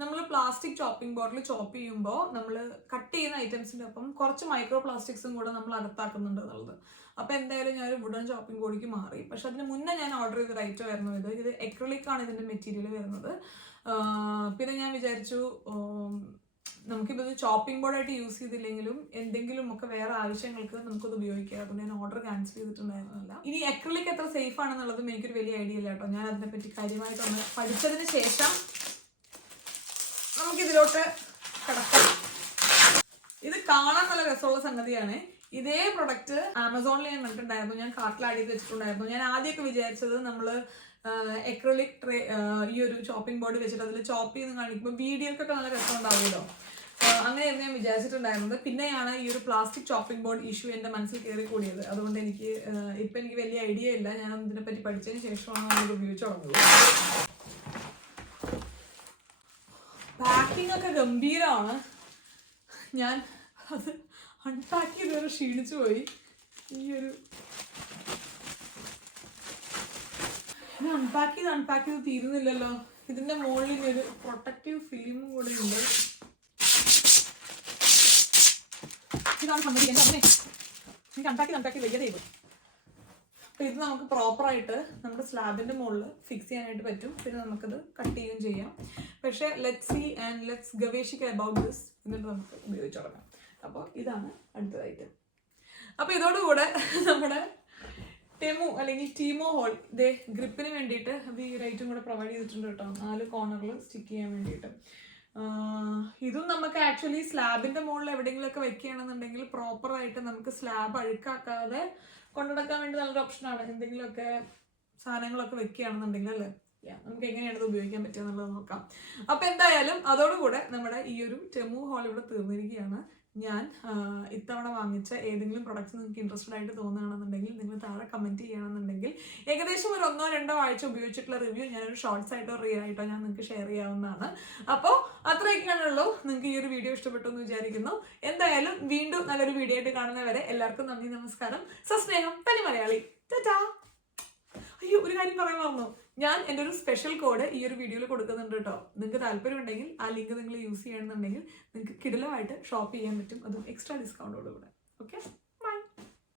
നമ്മൾ പ്ലാസ്റ്റിക് ചോപ്പിംഗ് ബോർഡിൽ ചോപ്പ് ചെയ്യുമ്പോൾ നമ്മൾ കട്ട് ചെയ്യുന്ന ഐറ്റംസിൻ്റെ ഒപ്പം കുറച്ച് മൈക്രോ പ്ലാസ്റ്റിക്സും കൂടെ നമ്മൾ അകത്താക്കുന്നുണ്ട് എന്നുള്ളത്. അപ്പോൾ എന്തായാലും ഞാനൊരു വുഡൻ ചോപ്പിംഗ് ബോർഡിലേക്ക് മാറി. പക്ഷെ അതിന് മുന്നേ ഞാൻ ഓർഡർ ചെയ്തൊരു ഐറ്റം ആയിരുന്നു ഇത്. ഇത് എക്രിലിക് ആണ് ഇതിൻ്റെ മെറ്റീരിയൽ വരുന്നത്. പിന്നെ ഞാൻ വിചാരിച്ചു നമുക്കിപ്പോൾ ഇത് ചോപ്പിംഗ് ബോർഡായിട്ട് യൂസ് ചെയ്തില്ലെങ്കിലും എന്തെങ്കിലും ഒക്കെ വേറെ ആവശ്യങ്ങൾക്ക് നമുക്കത് ഉപയോഗിക്കാം. അതുകൊണ്ട് ഞാൻ ഓർഡർ ക്യാൻസൽ ചെയ്തിട്ടുണ്ടായിരുന്നില്ല. ഇനി അക്രിലിക് എത്ര സേഫ് ആണെന്നുള്ളതും എനിക്കൊരു വലിയ ഐഡിയ ഇല്ല കേട്ടോ. ഞാൻ അതിനെപ്പറ്റി കാര്യമായിട്ടൊന്ന് പഠിച്ചതിന് ശേഷം നമുക്കിതിലോട്ട് കിടക്കാം. ഇത് കാണാൻ നല്ല രസമുള്ള സംഗതിയാണ്. ഇതേ പ്രൊഡക്റ്റ് ആമസോണിൽ ഞാൻ കണ്ടിട്ടുണ്ടായിരുന്നു. ഞാൻ കാർട്ടിൽ ആഡ് ചെയ്ത് വെച്ചിട്ടുണ്ടായിരുന്നു. ഞാൻ ആദ്യമൊക്കെ വിചാരിച്ചത് നമ്മൾ അക്രിലിക് ട്രേ ഈ ഒരു ചോപ്പിംഗ് ബോർഡ് വെച്ചിട്ട് അതിൽ ചോപ്പ് ചെയ്ത് കാണിക്കുമ്പോൾ വീഡിയോക്കൊക്കെ നല്ല രസം ഉണ്ടാവുമല്ലോ. അങ്ങനെയായിരുന്നു ഞാൻ വിചാരിച്ചിട്ടുണ്ടായിരുന്നത്. പിന്നെയാണ് ഈ ഒരു പ്ലാസ്റ്റിക് ചോപ്പിംഗ് ബോർഡ് ഇഷ്യൂ എൻ്റെ മനസ്സിൽ കയറി കൂടിയത്. അതുകൊണ്ട് ഇപ്പം എനിക്ക് വലിയ ഐഡിയ ഇല്ല. ഞാൻ ഇതിനെപ്പറ്റി പഠിച്ചതിന് ശേഷമാണ് നമ്മൾ ഉപയോഗിച്ച് തുടങ്ങുന്നത്. പാക്കിംഗ് ഒക്കെ ഗംഭീരമാണ്. ഞാൻ അത് അൺപാക്ക് ചെയ്തവരെ ക്ഷീണിച്ചു പോയി. ഈ ഒരു അൺപാക്ക് ചെയ്ത് തീരുന്നില്ലല്ലോ. ഇതിന്റെ മുകളിൽ ഇനി ഒരു പ്രൊട്ടക്റ്റീവ് ഫിലിമും കൂടെ ഉണ്ട്. ഇതാണ് സംഗതി. എനിക്ക് അൺപാക്ക് ചെയ്ത് വലിയ ചെയ്തു. അപ്പൊ ഇത് നമുക്ക് പ്രോപ്പറായിട്ട് നമ്മുടെ സ്ലാബിന്റെ മുകളിൽ ഫിക്സ് ചെയ്യാനായിട്ട് പറ്റും. പിന്നെ നമുക്കത് കട്ട് ചെയ്യുകയും ചെയ്യാം. പക്ഷെ ലെറ്റ്സ് സീ ആൻഡ് ലെറ്റ്സ് ഗവേഷിക്ക അബൌട്ട് ദിസ്. എന്നിട്ട് നമുക്ക് ഉപയോഗിച്ച് തുടങ്ങാം. അപ്പോൾ ഇതാണ് അടുത്തതായിട്ട്. അപ്പോൾ ഇതോടുകൂടെ നമ്മുടെ ടെമു അല്ലെങ്കിൽ ടീമോ ഹോൾ ഇതേ ഗ്രിപ്പിന് വേണ്ടിയിട്ട് അത് ഈ റൈറ്റും കൂടെ പ്രൊവൈഡ് ചെയ്തിട്ടുണ്ട് കേട്ടോ. 4 കോർണറിൽ സ്റ്റിക്ക് ചെയ്യാൻ വേണ്ടിയിട്ട്. ഇതും നമുക്ക് ആക്ച്വലി സ്ലാബിന്റെ മുകളിൽ എവിടെയെങ്കിലുമൊക്കെ വെക്കുകയാണെന്നുണ്ടെങ്കിൽ പ്രോപ്പറായിട്ട് നമുക്ക് സ്ലാബ് അഴുക്കാക്കാതെ കൊണ്ടുനടക്കാൻ വേണ്ടി നല്ലൊരു ഓപ്ഷനാണ്. എന്തെങ്കിലുമൊക്കെ സാധനങ്ങളൊക്കെ വെക്കുകയാണെന്നുണ്ടെങ്കിൽ അല്ലേ, നമുക്ക് എങ്ങനെയാണ് ഇത് ഉപയോഗിക്കാൻ പറ്റുക എന്നുള്ളത് നോക്കാം. അപ്പോൾ എന്തായാലും അതോടുകൂടെ നമ്മുടെ ഈ ഒരു ടെമു ഹോൾ ഇവിടെ തീർന്നിരിക്കുകയാണ്. ഞാൻ ഇത്തവണ വാങ്ങിച്ച ഏതെങ്കിലും പ്രൊഡക്ട്സ് നിങ്ങൾക്ക് ഇൻട്രസ്റ്റഡ് ആയിട്ട് തോന്നുകയാണെന്നുണ്ടെങ്കിൽ നിങ്ങൾ താഴെ കമൻറ്റ് ചെയ്യണമെന്നുണ്ടെങ്കിൽ ഏകദേശം ഒരു 1-2 ആഴ്ച ഉപയോഗിച്ചിട്ടുള്ള റിവ്യൂ ഞാനൊരു ഷോർട്സ് ആയിട്ടോ റീൽ ആയിട്ടോ ഞാൻ നിങ്ങൾക്ക് ഷെയർ ചെയ്യാവുന്നതാണ്. അപ്പോൾ അത്രയൊക്കെയാണുള്ളൂ. നിങ്ങൾക്ക് ഈ ഒരു വീഡിയോ ഇഷ്ടപ്പെട്ടു എന്ന് വിചാരിക്കുന്നു. എന്തായാലും വീണ്ടും നല്ലൊരു വീഡിയോ ആയിട്ട് കാണുന്നവരെ എല്ലാവർക്കും നന്ദി, നമസ്കാരം, സസ്നേഹം, തനി മലയാളി. ടാറ്റാ. അയ്യോ, ഒരു കാര്യം പറയാൻ മറന്നു. ഞാൻ എൻ്റെ ഒരു സ്പെഷ്യൽ കോഡ് ഈ ഒരു വീഡിയോയിൽ കൊടുക്കുന്നുണ്ട് കേട്ടോ. നിങ്ങൾക്ക് താല്പര്യമുണ്ടെങ്കിൽ ആ ലിങ്ക് നിങ്ങൾ യൂസ് ചെയ്യണമെന്നുണ്ടെങ്കിൽ നിങ്ങൾക്ക് കിടിലമായിട്ട് ഷോപ്പ് ചെയ്യാൻ പറ്റും. അതും എക്സ്ട്രാ ഡിസ്കൗണ്ടോടുകൂടെ. ഓക്കെ.